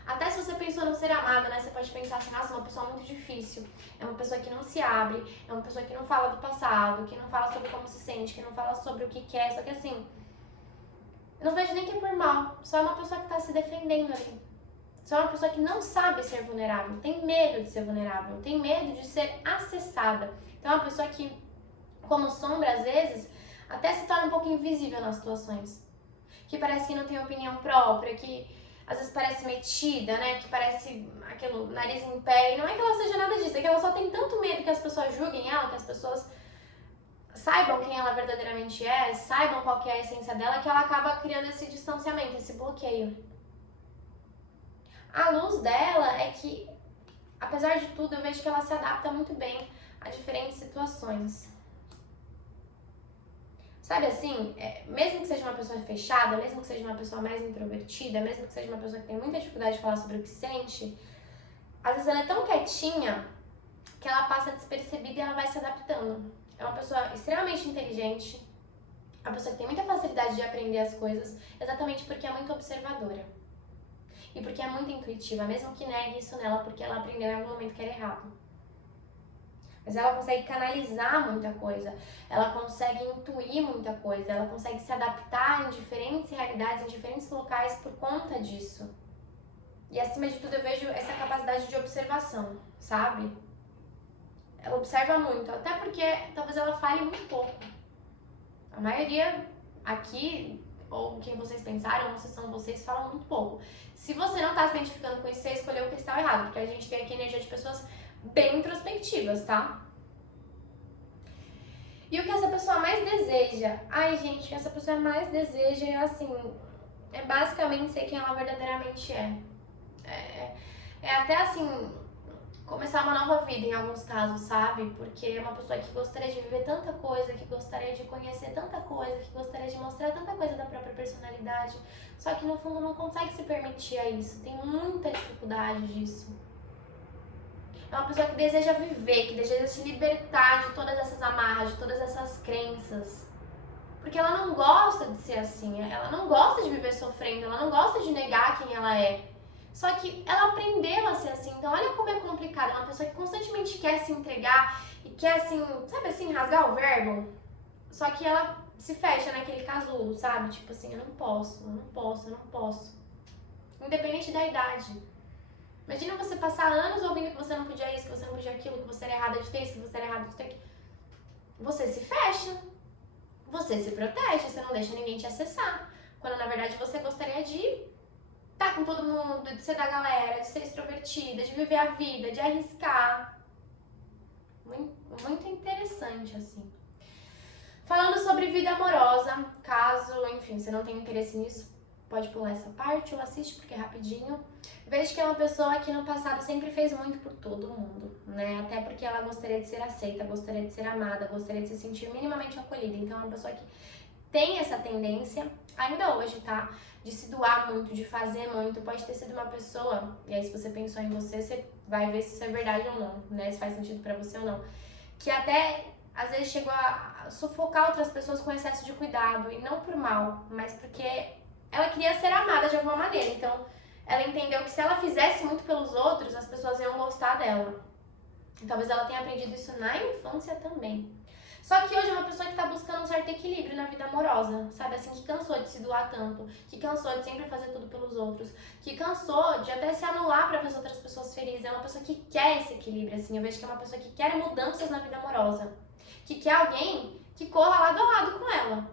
Até se você pensou no ser amado, né? Você pode pensar assim, nossa, é uma pessoa muito difícil. É uma pessoa que não se abre, é uma pessoa que não fala do passado, que não fala sobre como se sente, que não fala sobre o que quer. Só que assim, eu não vejo nem que é por mal. Só é uma pessoa que tá se defendendo ali. Só é uma pessoa que não sabe ser vulnerável, tem medo de ser vulnerável, tem medo de ser acessada. Então é uma pessoa que, como sombra, às vezes, até se torna um pouco invisível nas situações. Que parece que não tem opinião própria, que às vezes parece metida, né? Que parece aquele nariz em pé. E não é que ela seja nada disso, é que ela só tem tanto medo que as pessoas julguem ela, que as pessoas saibam quem ela verdadeiramente é, saibam qual que é a essência dela, que ela acaba criando esse distanciamento, esse bloqueio. A luz dela é que, apesar de tudo, eu vejo que ela se adapta muito bem a diferentes situações. Sabe assim, mesmo que seja uma pessoa fechada, mesmo que seja uma pessoa mais introvertida, mesmo que seja uma pessoa que tem muita dificuldade de falar sobre o que sente, às vezes ela é tão quietinha que ela passa despercebida e ela vai se adaptando. É uma pessoa extremamente inteligente, uma pessoa que tem muita facilidade de aprender as coisas, exatamente porque é muito observadora. E porque é muito intuitiva, mesmo que negue isso nela, porque ela aprendeu em algum momento que era errado. Mas ela consegue canalizar muita coisa, ela consegue intuir muita coisa, ela consegue se adaptar em diferentes realidades, em diferentes locais por conta disso. E acima de tudo eu vejo essa capacidade de observação, sabe? Ela observa muito, até porque talvez ela fale muito pouco. A maioria aqui, ou quem vocês pensaram, ou se são vocês, falam muito pouco. Se você não tá se identificando com isso, você escolheu o cristal errado, porque a gente tem aqui energia de pessoas bem introspectivas, tá? E o que essa pessoa mais deseja? Ai, gente, o que essa pessoa mais deseja é assim, é basicamente ser quem ela verdadeiramente é. É até assim, começar uma nova vida em alguns casos, sabe? Porque é uma pessoa que gostaria de viver tanta coisa, que gostaria de conhecer tanta coisa, que gostaria de mostrar tanta coisa da própria personalidade, só que no fundo não consegue se permitir a isso, tem muita dificuldade disso. É uma pessoa que deseja viver, que deseja se libertar de todas essas amarras, de todas essas crenças. Porque ela não gosta de ser assim, ela não gosta de viver sofrendo, ela não gosta de negar quem ela é. Só que ela aprendeu a ser assim, então olha como é complicado. É uma pessoa que constantemente quer se entregar e quer assim, sabe assim, rasgar o verbo. Só que ela se fecha naquele casulo, sabe? Tipo assim, eu não posso, eu não posso, eu não posso. Independente da idade. Imagina você passar anos ouvindo que você não podia isso, que você não podia aquilo, que você era errada de ter isso, que você era errada de ter aquilo. Você se fecha. Você se protege, você não deixa ninguém te acessar. Quando na verdade você gostaria de estar com todo mundo, de ser da galera, de ser extrovertida, de viver a vida, de arriscar. Muito interessante, assim. Falando sobre vida amorosa, caso, enfim, você não tenha interesse nisso, pode pular essa parte ou assiste porque é rapidinho. Vejo que é uma pessoa que no passado sempre fez muito por todo mundo, né? Até porque ela gostaria de ser aceita, gostaria de ser amada, gostaria de se sentir minimamente acolhida. Então é uma pessoa que tem essa tendência, ainda hoje, tá? De se doar muito, de fazer muito. Pode ter sido uma pessoa, e aí se você pensou em você, você vai ver se isso é verdade ou não, né? Se faz sentido pra você ou não. que até às vezes chegou a sufocar outras pessoas com excesso de cuidado, e não por mal, mas porque ela queria ser amada de alguma maneira. Então, ela entendeu que se ela fizesse muito pelos outros, as pessoas iam gostar dela. E talvez ela tenha aprendido isso na infância também. Só que hoje é uma pessoa que tá buscando um certo equilíbrio na vida amorosa, sabe? Assim, que cansou de se doar tanto, que cansou de sempre fazer tudo pelos outros, que cansou de até se anular pra ver as outras pessoas felizes. É uma pessoa que quer esse equilíbrio, assim. Eu vejo que é uma pessoa que quer mudanças na vida amorosa, que quer alguém que corra lado a lado com ela.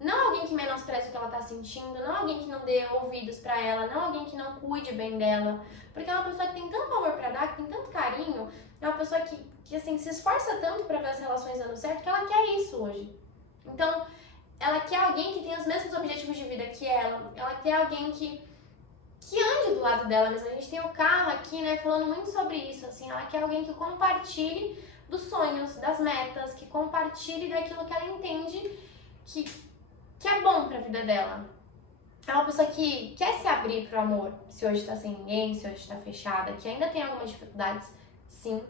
Não alguém que menospreze o que ela tá sentindo, não alguém que não dê ouvidos pra ela, não alguém que não cuide bem dela. Porque é uma pessoa que tem tanto amor pra dar, que tem tanto carinho, é uma pessoa que assim, se esforça tanto pra ver as relações dando certo, que ela quer isso hoje. Então, ela quer alguém que tenha os mesmos objetivos de vida que ela quer alguém que ande do lado dela mesmo. A gente tem o carro aqui, né, falando muito sobre isso, assim, ela quer alguém que compartilhe dos sonhos, das metas, que compartilhe daquilo que ela entende que é bom pra vida dela. É uma pessoa que quer se abrir pro amor, se hoje tá sem ninguém, se hoje tá fechada, que ainda tem algumas dificuldades, sim,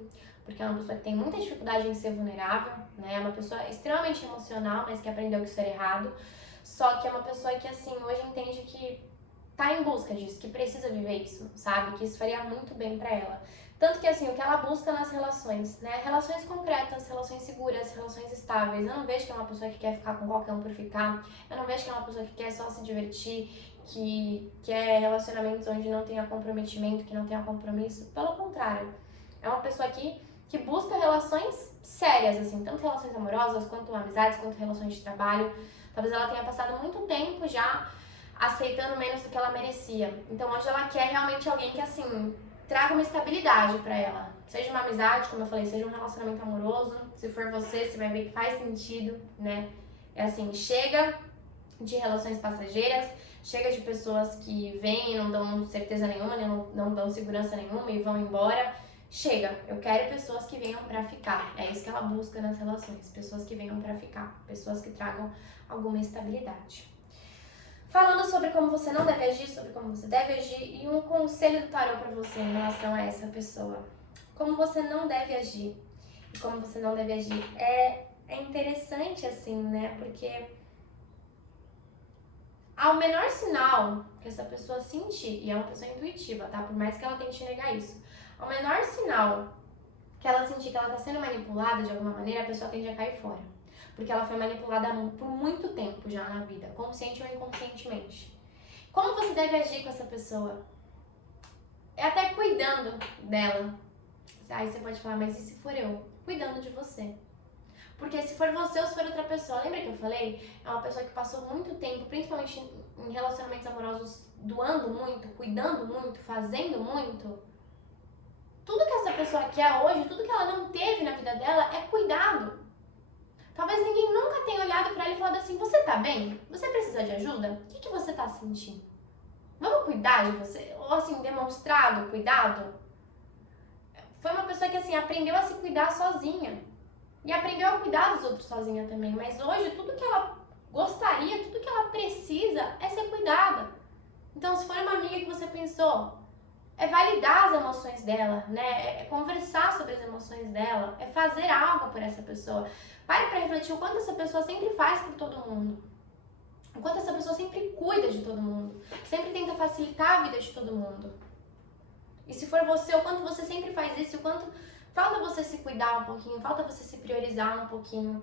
porque é uma pessoa que tem muita dificuldade em ser vulnerável, né? É uma pessoa extremamente emocional, mas que aprendeu que isso era errado. Só que é uma pessoa que, assim, hoje entende que tá em busca disso, que precisa viver isso, sabe? Que isso faria muito bem pra ela. Tanto que, assim, o que ela busca nas relações, né? Relações concretas, relações seguras, relações estáveis. Eu não vejo que é uma pessoa que quer ficar com qualquer um por ficar. Eu não vejo que é uma pessoa que quer só se divertir, que quer relacionamentos onde não tenha comprometimento, que não tenha compromisso. Pelo contrário, é uma pessoa que busca relações sérias, assim, tanto relações amorosas, quanto amizades, quanto relações de trabalho. Talvez ela tenha passado muito tempo já aceitando menos do que ela merecia. Então hoje ela quer realmente alguém que, assim, traga uma estabilidade pra ela. Seja uma amizade, como eu falei, seja um relacionamento amoroso. Se for você vai ver que faz sentido, né? É assim, chega de relações passageiras, chega de pessoas que vêm e não dão certeza nenhuma, não dão segurança nenhuma e vão embora. Chega, eu quero pessoas que venham pra ficar. É isso que ela busca nas relações, pessoas que venham pra ficar, pessoas que tragam alguma estabilidade. Falando sobre como você não deve agir, sobre como você deve agir, e um conselho do tarô pra você em relação a essa pessoa. Como você não deve agir e como você não deve agir. É interessante assim, né? Porque ao menor sinal que essa pessoa sentir, e é uma pessoa intuitiva, tá? Por mais que ela tente negar isso, ao menor sinal que ela sentir que ela tá sendo manipulada de alguma maneira, a pessoa tende a cair fora. Porque ela foi manipulada por muito tempo já na vida, consciente ou inconscientemente. Como você deve agir com essa pessoa? É até cuidando dela. Aí você pode falar, mas e se for eu? Cuidando de você. Porque se for você ou se for outra pessoa, lembra que eu falei? É uma pessoa que passou muito tempo, principalmente em relacionamentos amorosos, doando muito, cuidando muito, fazendo muito. Tudo que essa pessoa quer hoje, tudo que ela não teve na vida dela é cuidado. Talvez ninguém nunca tenha olhado pra ela e falado assim, você tá bem? Você precisa de ajuda? O que você tá sentindo? Vamos cuidar de você? Ou assim, demonstrado cuidado? Foi uma pessoa que assim, aprendeu a se cuidar sozinha. E aprendeu a cuidar dos outros sozinha também. Mas hoje, tudo que ela gostaria, tudo que ela precisa é ser cuidada. Então, se for uma amiga que você pensou, é validar as emoções dela, né? É conversar sobre as emoções dela, é fazer algo por essa pessoa. Pare pra refletir o quanto essa pessoa sempre faz por todo mundo. O quanto essa pessoa sempre cuida de todo mundo. Sempre tenta facilitar a vida de todo mundo. E se for você, o quanto você sempre faz isso, o quanto falta você se cuidar um pouquinho, falta você se priorizar um pouquinho,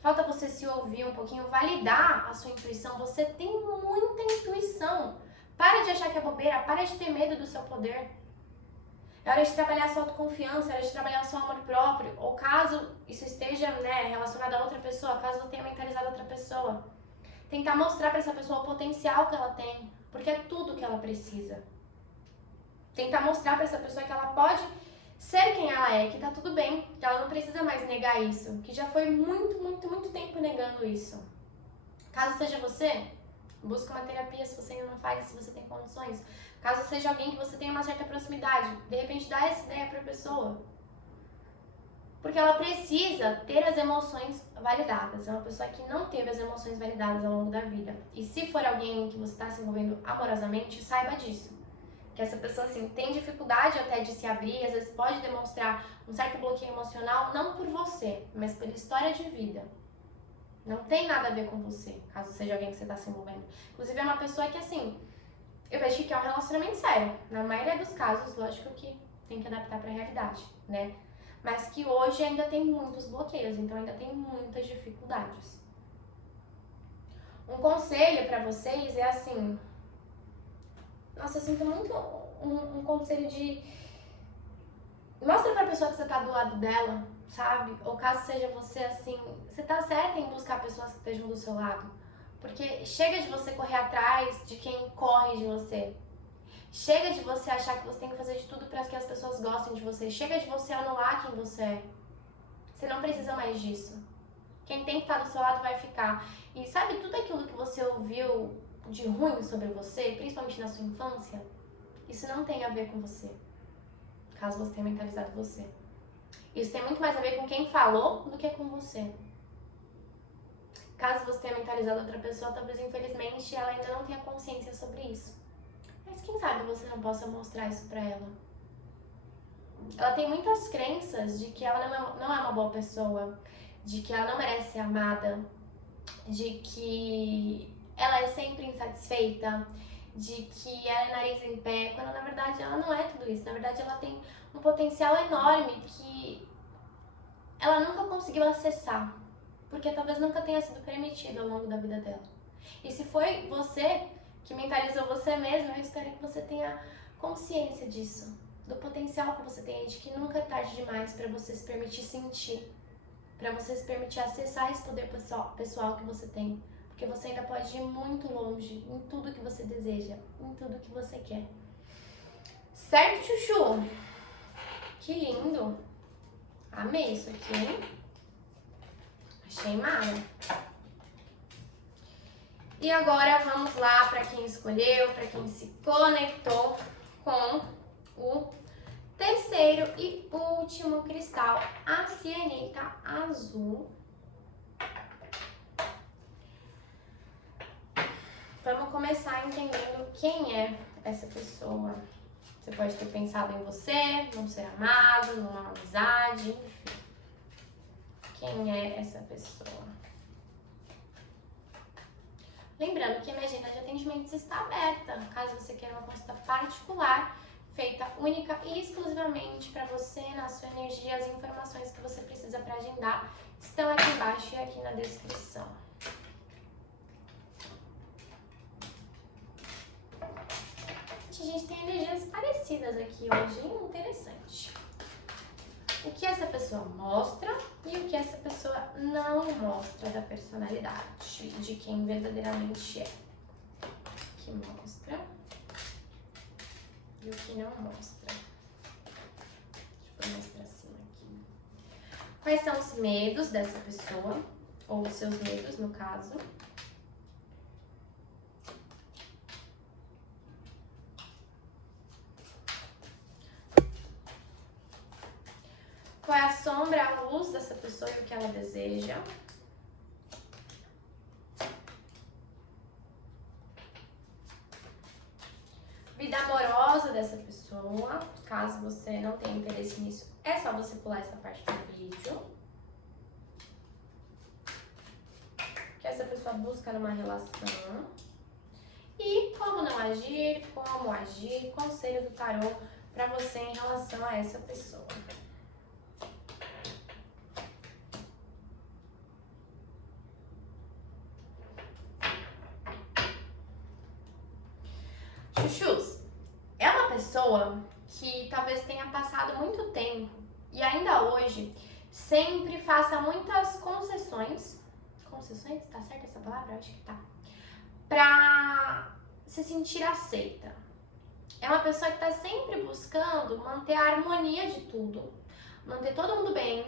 falta você se ouvir um pouquinho, validar a sua intuição. Você tem muita intuição. Para de achar que é bobeira, para de ter medo do seu poder. É hora de trabalhar a sua autoconfiança, é hora de trabalhar o seu amor próprio. Ou caso isso esteja, né, relacionado a outra pessoa, caso você tenha mentalizado outra pessoa. Tentar mostrar para essa pessoa o potencial que ela tem, porque é tudo que ela precisa. Tentar mostrar para essa pessoa que ela pode ser quem ela é, que tá tudo bem, que ela não precisa mais negar isso, que já foi muito tempo negando isso. Caso seja você, busca uma terapia se você ainda não faz, se você tem condições. Caso seja alguém que você tenha uma certa proximidade, de repente dá essa ideia pra pessoa. Porque ela precisa ter as emoções validadas. É uma pessoa que não teve as emoções validadas ao longo da vida. E se for alguém que você está se envolvendo amorosamente, saiba disso. que essa pessoa assim tem dificuldade até de se abrir, às vezes pode demonstrar um certo bloqueio emocional, não por você, mas pela história de vida. Não tem nada a ver com você, caso seja alguém que você está se envolvendo. Inclusive é uma pessoa que assim, eu vejo que é um relacionamento sério. Na maioria dos casos, lógico que tem que adaptar para a realidade, né? Mas que hoje ainda tem muitos bloqueios, então ainda tem muitas dificuldades. Um conselho para vocês é assim, nossa, eu sinto muito um conselho de mostra pra pessoa que você tá do lado dela, sabe? Ou caso seja você assim, você tá certa em buscar pessoas que estejam do seu lado. Porque chega de você correr atrás de quem corre de você. Chega de você achar que você tem que fazer de tudo para que as pessoas gostem de você. Chega de você anular quem você é. Você não precisa mais disso. Quem tem que estar do seu lado vai ficar. E sabe tudo aquilo que você ouviu de ruim sobre você, principalmente na sua infância? Isso não tem a ver com você, caso você tenha mentalizado você. Isso tem muito mais a ver com quem falou do que com você. Caso você tenha mentalizado outra pessoa, talvez infelizmente ela ainda não tenha consciência sobre isso. Mas quem sabe você não possa mostrar isso pra ela. Ela tem muitas crenças de que ela não é uma boa pessoa, de que ela não merece ser amada, de que ela é sempre insatisfeita, de que ela é nariz em pé, quando na verdade ela não é tudo isso. Na verdade ela tem um potencial enorme que ela nunca conseguiu acessar, porque talvez nunca tenha sido permitido ao longo da vida dela. E se foi você que mentalizou você mesma, eu espero que você tenha consciência disso, do potencial que você tem, de que nunca é tarde demais para você se permitir sentir, para você se permitir acessar esse poder pessoal que você tem. Porque você ainda pode ir muito longe em tudo que você deseja, em tudo que você quer. Certo, Chuchu? Que lindo! Amei isso aqui, hein? Achei mara. E agora vamos lá para quem escolheu, para quem se conectou com o terceiro e último cristal, a cianita azul. Vamos começar entendendo quem é essa pessoa. Você pode ter pensado em você, num ser amado, numa amizade, enfim. Quem é essa pessoa? Lembrando que a minha agenda de atendimentos está aberta, caso você queira uma consulta particular, feita única e exclusivamente para você, na sua energia. As informações que você precisa para agendar estão aqui embaixo e aqui na descrição. A gente tem energias parecidas aqui hoje, hein? Interessante. O que essa pessoa mostra e o que essa pessoa não mostra da personalidade, de quem verdadeiramente é. O que mostra e o que não mostra. Deixa eu pôr mais pra cima aqui. Quais são os medos dessa pessoa, ou os seus medos, no caso. Qual é a sombra, a luz dessa pessoa e o que ela deseja. Vida amorosa dessa pessoa. Caso você não tenha interesse nisso, é só você pular essa parte do vídeo. O que essa pessoa busca numa relação. E como não agir, como agir, conselho do tarô para você em relação a essa pessoa. Chuchus, é uma pessoa que talvez tenha passado muito tempo e ainda hoje sempre faça muitas concessões. Concessões? Tá certa essa palavra? Acho que tá. Pra se sentir aceita. É uma pessoa que tá sempre buscando manter a harmonia de tudo, manter todo mundo bem,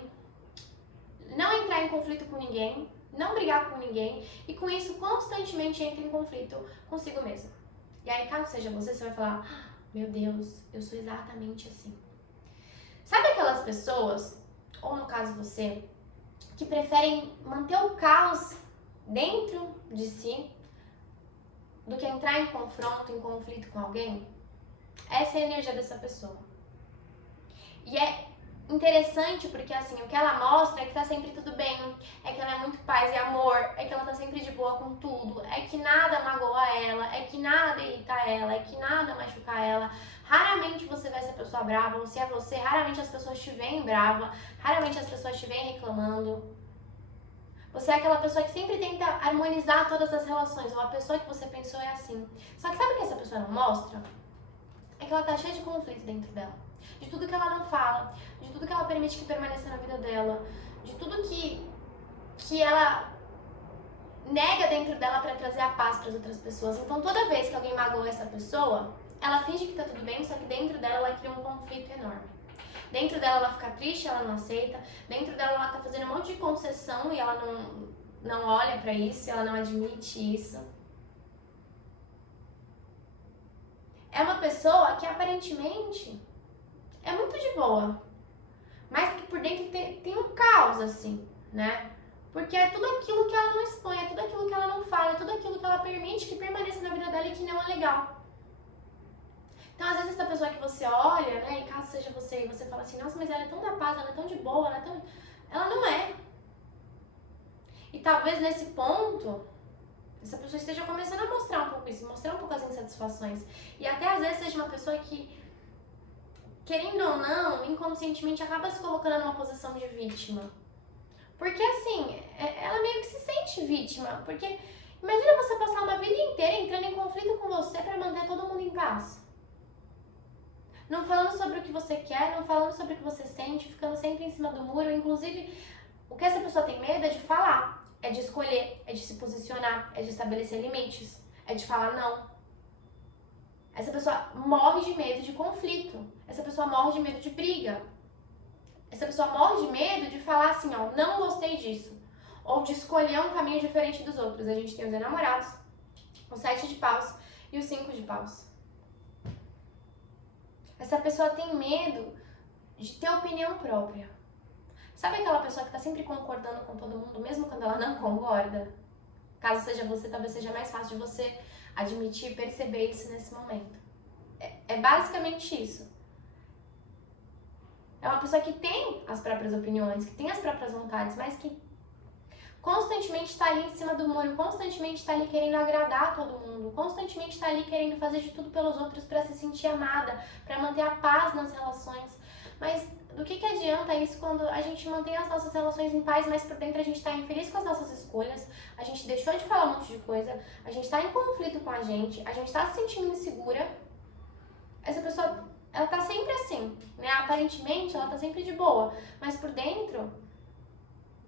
não entrar em conflito com ninguém, não brigar com ninguém e com isso constantemente entra em conflito consigo mesmo. E aí, caso seja você, você vai falar, ah, meu Deus, eu sou exatamente assim. Sabe aquelas pessoas, ou no caso você, que preferem manter o caos dentro de si do que entrar em confronto, em conflito com alguém? Essa é a energia dessa pessoa. E é interessante porque, assim, o que ela mostra é que tá sempre tudo bem, é que ela é muito paz e amor, é que ela tá sempre de boa com tudo, é que nada magoa ela, é que nada irrita ela, é que nada machuca ela. Raramente você vai ser pessoa brava, ou se é você, raramente as pessoas te veem brava, raramente as pessoas te veem reclamando. Você é aquela pessoa que sempre tenta harmonizar todas as relações, ou a pessoa que você pensou é assim. Só que sabe o que essa pessoa não mostra? É que ela tá cheia de conflito dentro dela. De tudo que ela não fala, de tudo que ela permite que permaneça na vida dela, de tudo que ela nega dentro dela pra trazer a paz pras outras pessoas. Então toda vez que alguém magoa essa pessoa, ela finge que tá tudo bem, só que dentro dela ela cria um conflito enorme. Dentro dela ela fica triste, ela não aceita. Dentro dela ela tá fazendo um monte de concessão e ela não olha pra isso, ela não admite isso. É uma pessoa que aparentemente é muito de boa, mas que por dentro tem um caos, assim, né? Porque é tudo aquilo que ela não expõe, é tudo aquilo que ela não fala, é tudo aquilo que ela permite que permaneça na vida dela e que não é legal. Então, às vezes, essa pessoa que você olha, né, e caso seja você, e você fala assim, nossa, mas ela é tão da paz, ela é tão de boa, ela é tão... Ela não é. E talvez nesse ponto, essa pessoa esteja começando a mostrar um pouco isso, mostrar um pouco as insatisfações. E até às vezes seja uma pessoa que, querendo ou não, inconscientemente acaba se colocando numa posição de vítima. Porque assim, ela meio que se sente vítima. Porque imagina você passar uma vida inteira entrando em conflito com você pra manter todo mundo em paz. Não falando sobre o que você quer, não falando sobre o que você sente, ficando sempre em cima do muro. Inclusive, o que essa pessoa tem medo é de falar, é de escolher, é de se posicionar, é de estabelecer limites, é de falar não. Essa pessoa morre de medo de conflito. Essa pessoa morre de medo de briga. Essa pessoa morre de medo de falar assim, ó, não gostei disso. Ou de escolher um caminho diferente dos outros. A gente tem os enamorados, o 7 de paus e o 5 de paus. Essa pessoa tem medo de ter opinião própria. Sabe aquela pessoa que tá sempre concordando com todo mundo, mesmo quando ela não concorda? Caso seja você, talvez seja mais fácil de você admitir e perceber isso nesse momento. É basicamente isso. É uma pessoa que tem as próprias opiniões, que tem as próprias vontades, mas que constantemente está ali em cima do muro, constantemente está ali querendo agradar todo mundo, constantemente está ali querendo fazer de tudo pelos outros para se sentir amada, para manter a paz nas relações. Mas do que adianta isso quando a gente mantém as nossas relações em paz, mas por dentro a gente está infeliz com as nossas escolhas, a gente deixou de falar um monte de coisa, a gente está em conflito com a gente está se sentindo insegura. Essa pessoa, ela tá sempre assim, né? Aparentemente ela tá sempre de boa, mas por dentro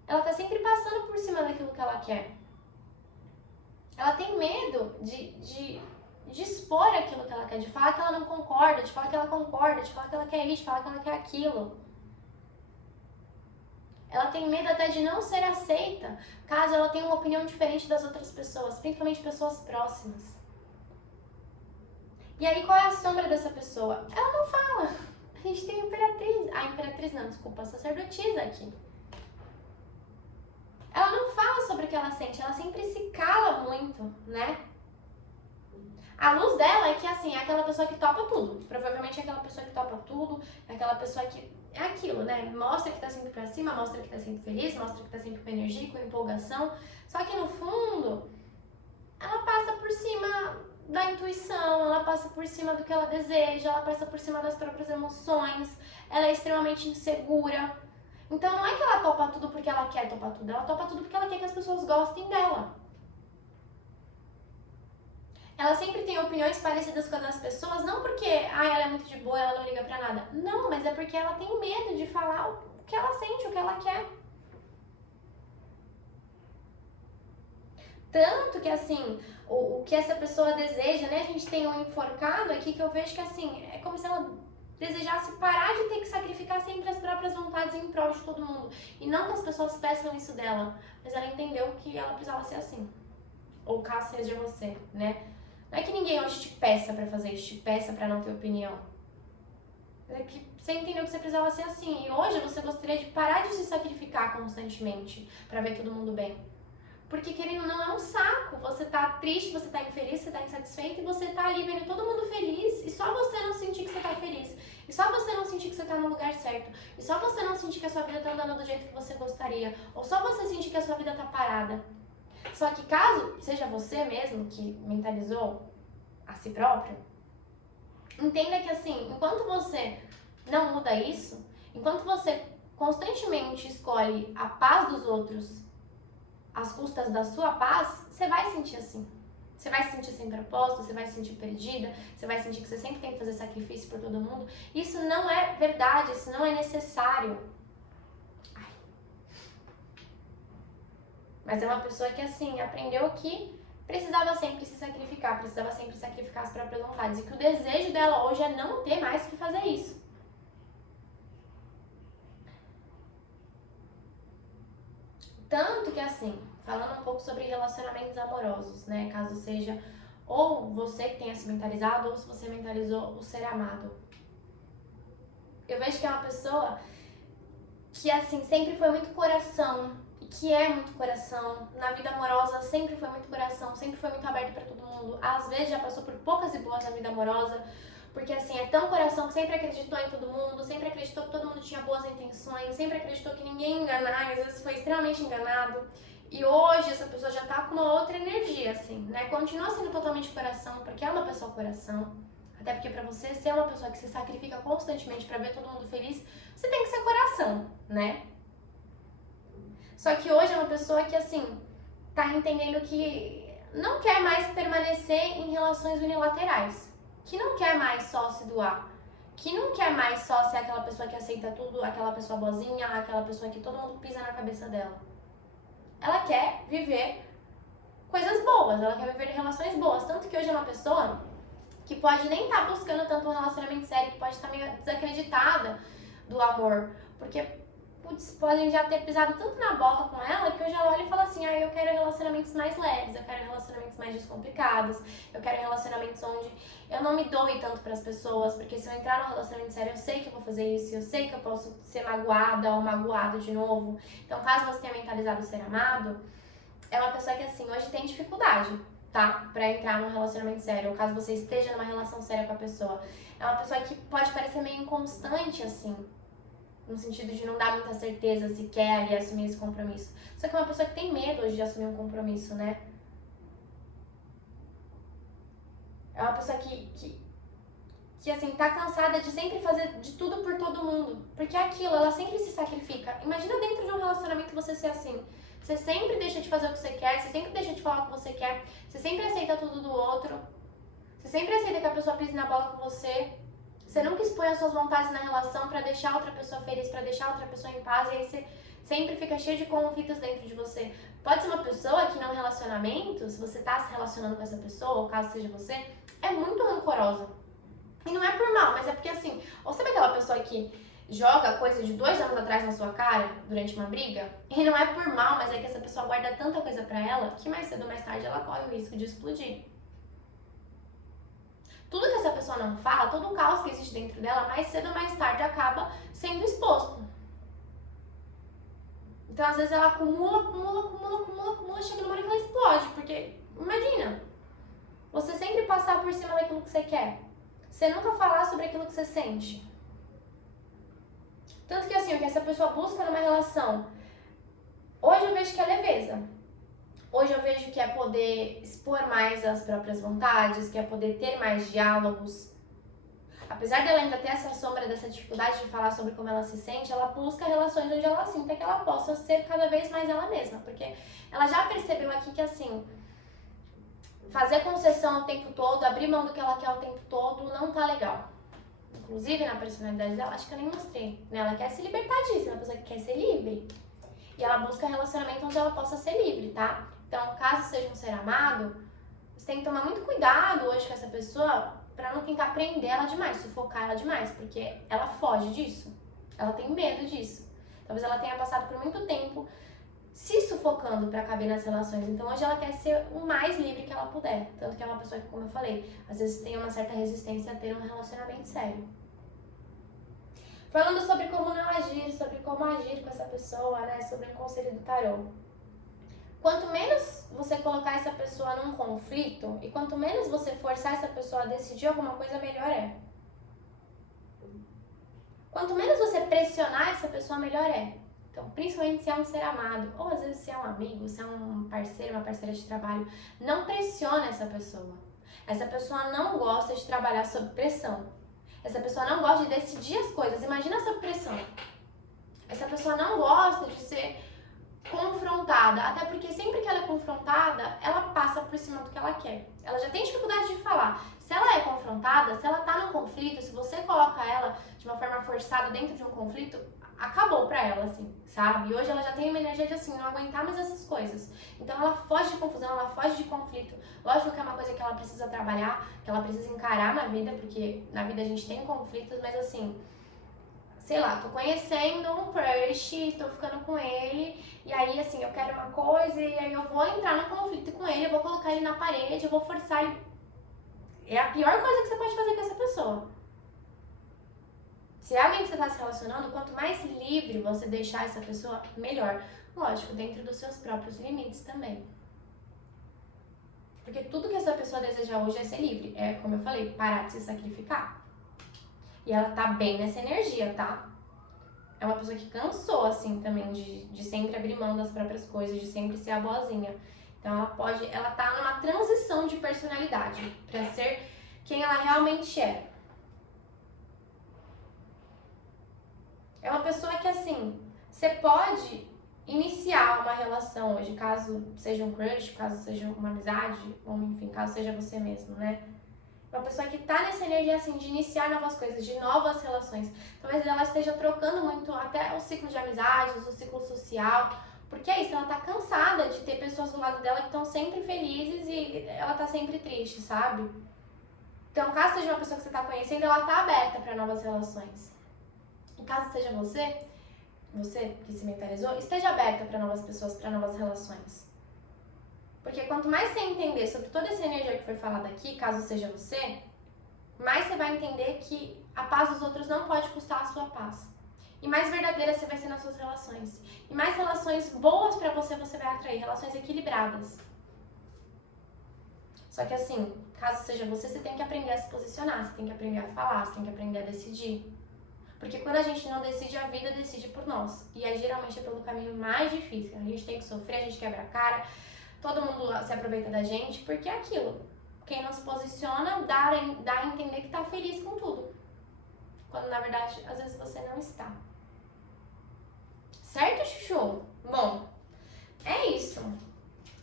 ela tá sempre passando por cima daquilo que ela quer. Ela tem medo de expor aquilo que ela quer, de falar que ela não concorda, de falar que ela concorda, de falar que ela quer isso, de falar que ela quer aquilo. Ela tem medo até de não ser aceita, caso ela tenha uma opinião diferente das outras pessoas, principalmente pessoas próximas. E aí, qual é a sombra dessa pessoa? Ela não fala. A gente tem a imperatriz não, desculpa, a sacerdotisa aqui. Ela não fala sobre o que ela sente, ela sempre se cala muito, né? A luz dela é que, assim, é aquela pessoa que topa tudo. Provavelmente é aquela pessoa que topa tudo, é aquela pessoa que... É aquilo, né? Mostra que tá sempre pra cima, mostra que tá sempre feliz, mostra que tá sempre com energia, com empolgação. Só que, no fundo, ela passa por cima da intuição, ela passa por cima do que ela deseja, ela passa por cima das próprias emoções, ela é extremamente insegura. Então não é que ela topa tudo porque ela quer topar tudo, ela topa tudo porque ela quer que as pessoas gostem dela. Ela sempre tem opiniões parecidas com as das pessoas, não porque ela é muito de boa, ela não liga pra nada. Não, mas é porque ela tem medo de falar o que ela sente, o que ela quer. Tanto que, assim, o que essa pessoa deseja, né? A gente tem um enforcado aqui que eu vejo que, assim, é como se ela desejasse parar de ter que sacrificar sempre as próprias vontades em prol de todo mundo. E não que as pessoas peçam isso dela, mas ela entendeu que ela precisava ser assim. Ou caso seja você, né? Não é que ninguém hoje te peça pra fazer isso, te peça pra não ter opinião. É que você entendeu que você precisava ser assim. E hoje você gostaria de parar de se sacrificar constantemente pra ver todo mundo bem. Porque querendo ou não é um saco. Você tá triste, você tá infeliz, você tá insatisfeito e você tá ali vendo todo mundo feliz e só você não sentir que você tá feliz. E só você não sentir que você tá no lugar certo. E só você não sentir que a sua vida tá andando do jeito que você gostaria. Ou só você sentir que a sua vida tá parada. Só que caso seja você mesmo que mentalizou a si próprio, entenda que assim, enquanto você não muda isso, enquanto você constantemente escolhe a paz dos outros às custas da sua paz, você vai sentir assim. Você vai se sentir sem propósito, você vai se sentir perdida, você vai sentir que você sempre tem que fazer sacrifício por todo mundo. Isso não é verdade, isso não é necessário. Ai. Mas é uma pessoa que assim, aprendeu que precisava sempre se sacrificar, precisava sempre sacrificar as próprias vontades. E que o desejo dela hoje é não ter mais que fazer isso. Tanto que assim, falando um pouco sobre relacionamentos amorosos, né? Caso seja ou você que tenha se mentalizado ou se você mentalizou o ser amado. Eu vejo que é uma pessoa que assim, sempre foi muito coração e que é muito coração. Na vida amorosa sempre foi muito coração, sempre foi muito aberto pra todo mundo. Às vezes já passou por poucas e boas na vida amorosa. Porque assim, é tão coração que sempre acreditou em todo mundo, sempre acreditou que todo mundo tinha boas intenções, sempre acreditou que ninguém ia enganar, e às vezes foi extremamente enganado. E hoje essa pessoa já tá com uma outra energia, assim, né? Continua sendo totalmente coração, porque é uma pessoa coração. Até porque pra você ser uma pessoa que se sacrifica constantemente pra ver todo mundo feliz, você tem que ser coração, né? Só que hoje é uma pessoa que, assim, tá entendendo que não quer mais permanecer em relações unilaterais. Que não quer mais só se doar, que não quer mais só ser aquela pessoa que aceita tudo, aquela pessoa boazinha, aquela pessoa que todo mundo pisa na cabeça dela. Ela quer viver coisas boas, ela quer viver relações boas. Tanto que hoje é uma pessoa que pode nem estar buscando tanto um relacionamento sério, que pode estar meio desacreditada do amor. Porque, putz, podem já ter pisado tanto na bola com ela que hoje ela olha e fala assim, eu quero relacionamentos mais leves, eu quero relacionamentos mais descomplicados, eu quero relacionamentos onde eu não me doe tanto para as pessoas, porque se eu entrar num relacionamento sério, eu sei que eu vou fazer isso, eu sei que eu posso ser magoada ou magoado de novo. Então, caso você tenha mentalizado ser amado, é uma pessoa que, assim, hoje tem dificuldade, tá? Pra entrar num relacionamento sério, ou caso você esteja numa relação séria com a pessoa. É uma pessoa que pode parecer meio inconstante, assim, no sentido de não dar muita certeza se quer ali assumir esse compromisso. Só que é uma pessoa que tem medo hoje de assumir um compromisso, né? É uma pessoa que assim, tá cansada de sempre fazer de tudo por todo mundo. Porque é aquilo, ela sempre se sacrifica. Imagina dentro de um relacionamento você ser assim. Você sempre deixa de fazer o que você quer, você sempre deixa de falar o que você quer, você sempre aceita tudo do outro, você sempre aceita que a pessoa pise na bola com você. Você nunca expõe as suas vontades na relação pra deixar outra pessoa feliz, pra deixar outra pessoa em paz, e aí você sempre fica cheio de conflitos dentro de você. Pode ser uma pessoa que num relacionamento, se você tá se relacionando com essa pessoa, ou caso seja você, é muito rancorosa. E não é por mal, mas é porque assim, ou sabe aquela pessoa que joga coisa de 2 anos atrás na sua cara durante uma briga? E não é por mal, mas é que essa pessoa guarda tanta coisa pra ela que mais cedo ou mais tarde ela corre o risco de explodir. Tudo que essa pessoa não fala, todo o caos que existe dentro dela, mais cedo ou mais tarde acaba sendo exposto. Então, às vezes, ela acumula, chega numa hora que ela explode. Porque, imagina, você sempre passar por cima daquilo que você quer. Você nunca falar sobre aquilo que você sente. Tanto que, assim, o que essa pessoa busca numa relação, hoje eu vejo que é leveza. Hoje eu vejo que é poder expor mais as próprias vontades, que é poder ter mais diálogos. Apesar dela ainda ter essa sombra dessa dificuldade de falar sobre como ela se sente, ela busca relações onde ela sinta que ela possa ser cada vez mais ela mesma. Porque ela já percebeu aqui que, assim, fazer concessão o tempo todo, abrir mão do que ela quer o tempo todo, não tá legal. Inclusive, na personalidade dela, acho que eu nem mostrei, né? Ela quer se libertar disso, é uma pessoa que quer ser livre. E ela busca relacionamento onde ela possa ser livre, tá? Então, caso seja um ser amado, você tem que tomar muito cuidado hoje com essa pessoa pra não tentar prender ela demais, sufocar ela demais, porque ela foge disso. Ela tem medo disso. Talvez ela tenha passado por muito tempo se sufocando pra caber nas relações. Então, hoje ela quer ser o mais livre que ela puder. Tanto que é uma pessoa que, como eu falei, às vezes tem uma certa resistência a ter um relacionamento sério. Falando sobre como não agir, sobre como agir com essa pessoa, né? Sobre o conselho do tarô. Quanto menos você colocar essa pessoa num conflito e quanto menos você forçar essa pessoa a decidir alguma coisa, melhor é. Quanto menos você pressionar essa pessoa, melhor é. Então, principalmente se é um ser amado, ou às vezes se é um amigo, se é um parceiro, uma parceira de trabalho, não pressiona essa pessoa. Essa pessoa não gosta de trabalhar sob pressão. Essa pessoa não gosta de decidir as coisas. Imagina sob pressão. Essa pessoa não gosta de ser confrontada, até porque sempre que ela é confrontada, ela passa por cima do que ela quer. Ela já tem dificuldade de falar. Se ela é confrontada, se ela tá num conflito, se você coloca ela de uma forma forçada dentro de um conflito, acabou pra ela, assim, sabe? E hoje ela já tem uma energia de, assim, não aguentar mais essas coisas. Então ela foge de confusão, ela foge de conflito. Lógico que é uma coisa que ela precisa trabalhar, que ela precisa encarar na vida, porque na vida a gente tem conflitos, mas assim, sei lá, tô conhecendo um crush, tô ficando com ele, e aí assim, eu quero uma coisa, e aí eu vou entrar no conflito com ele, eu vou colocar ele na parede, eu vou forçar ele. É a pior coisa que você pode fazer com essa pessoa. Se é alguém que você está se relacionando, quanto mais livre você deixar essa pessoa, melhor. Lógico, dentro dos seus próprios limites também. Porque tudo que essa pessoa deseja hoje é ser livre. É, como eu falei, parar de se sacrificar. E ela tá bem nessa energia, tá? É uma pessoa que cansou, assim, também, de sempre abrir mão das próprias coisas, de sempre ser a boazinha. Então ela tá numa transição de personalidade pra ser quem ela realmente é. É uma pessoa que, assim, você pode iniciar uma relação hoje, caso seja um crush, caso seja uma amizade, ou enfim, caso seja você mesmo, né? Uma pessoa que tá nessa energia, assim, de iniciar novas coisas, de novas relações. Talvez ela esteja trocando muito até o ciclo de amizades, o ciclo social. Porque é isso, ela tá cansada de ter pessoas do lado dela que estão sempre felizes e ela tá sempre triste, sabe? Então, caso seja uma pessoa que você tá conhecendo, ela tá aberta para novas relações. E caso seja você que se mentalizou, esteja aberta para novas pessoas, para novas relações. Porque quanto mais você entender sobre toda essa energia que foi falada aqui, caso seja você, mais você vai entender que a paz dos outros não pode custar a sua paz. E mais verdadeira você vai ser nas suas relações. E mais relações boas pra você vai atrair, relações equilibradas. Só que assim, caso seja você tem que aprender a se posicionar, você tem que aprender a falar, você tem que aprender a decidir. Porque quando a gente não decide, a vida decide por nós. E aí geralmente é pelo caminho mais difícil. A gente tem que sofrer, a gente quebra a cara, todo mundo se aproveita da gente, porque é aquilo. Quem não se posiciona dá a entender que tá feliz com tudo. Quando na verdade, às vezes você não está. Certo, Chuchu? Bom, é isso.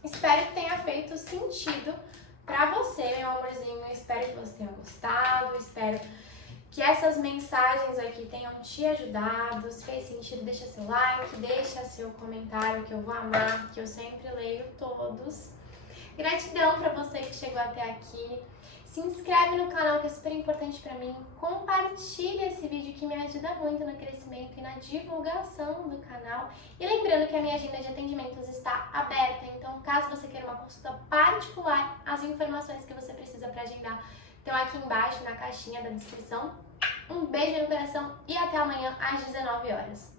Espero que tenha feito sentido pra você, meu amorzinho. Espero que você tenha gostado. Espero que essas mensagens aqui tenham te ajudado. Se fez sentido, deixa seu like, deixa seu comentário que eu vou amar, que eu sempre leio todos. Gratidão pra você que chegou até aqui. Se inscreve no canal, que é super importante pra mim. Compartilha esse vídeo que me ajuda muito no crescimento e na divulgação do canal. E lembrando que a minha agenda de atendimentos está aberta. Então, caso você queira uma consulta particular, as informações que você precisa para agendar estão aqui embaixo na caixinha da descrição. Um beijo no coração e até amanhã às 19 horas.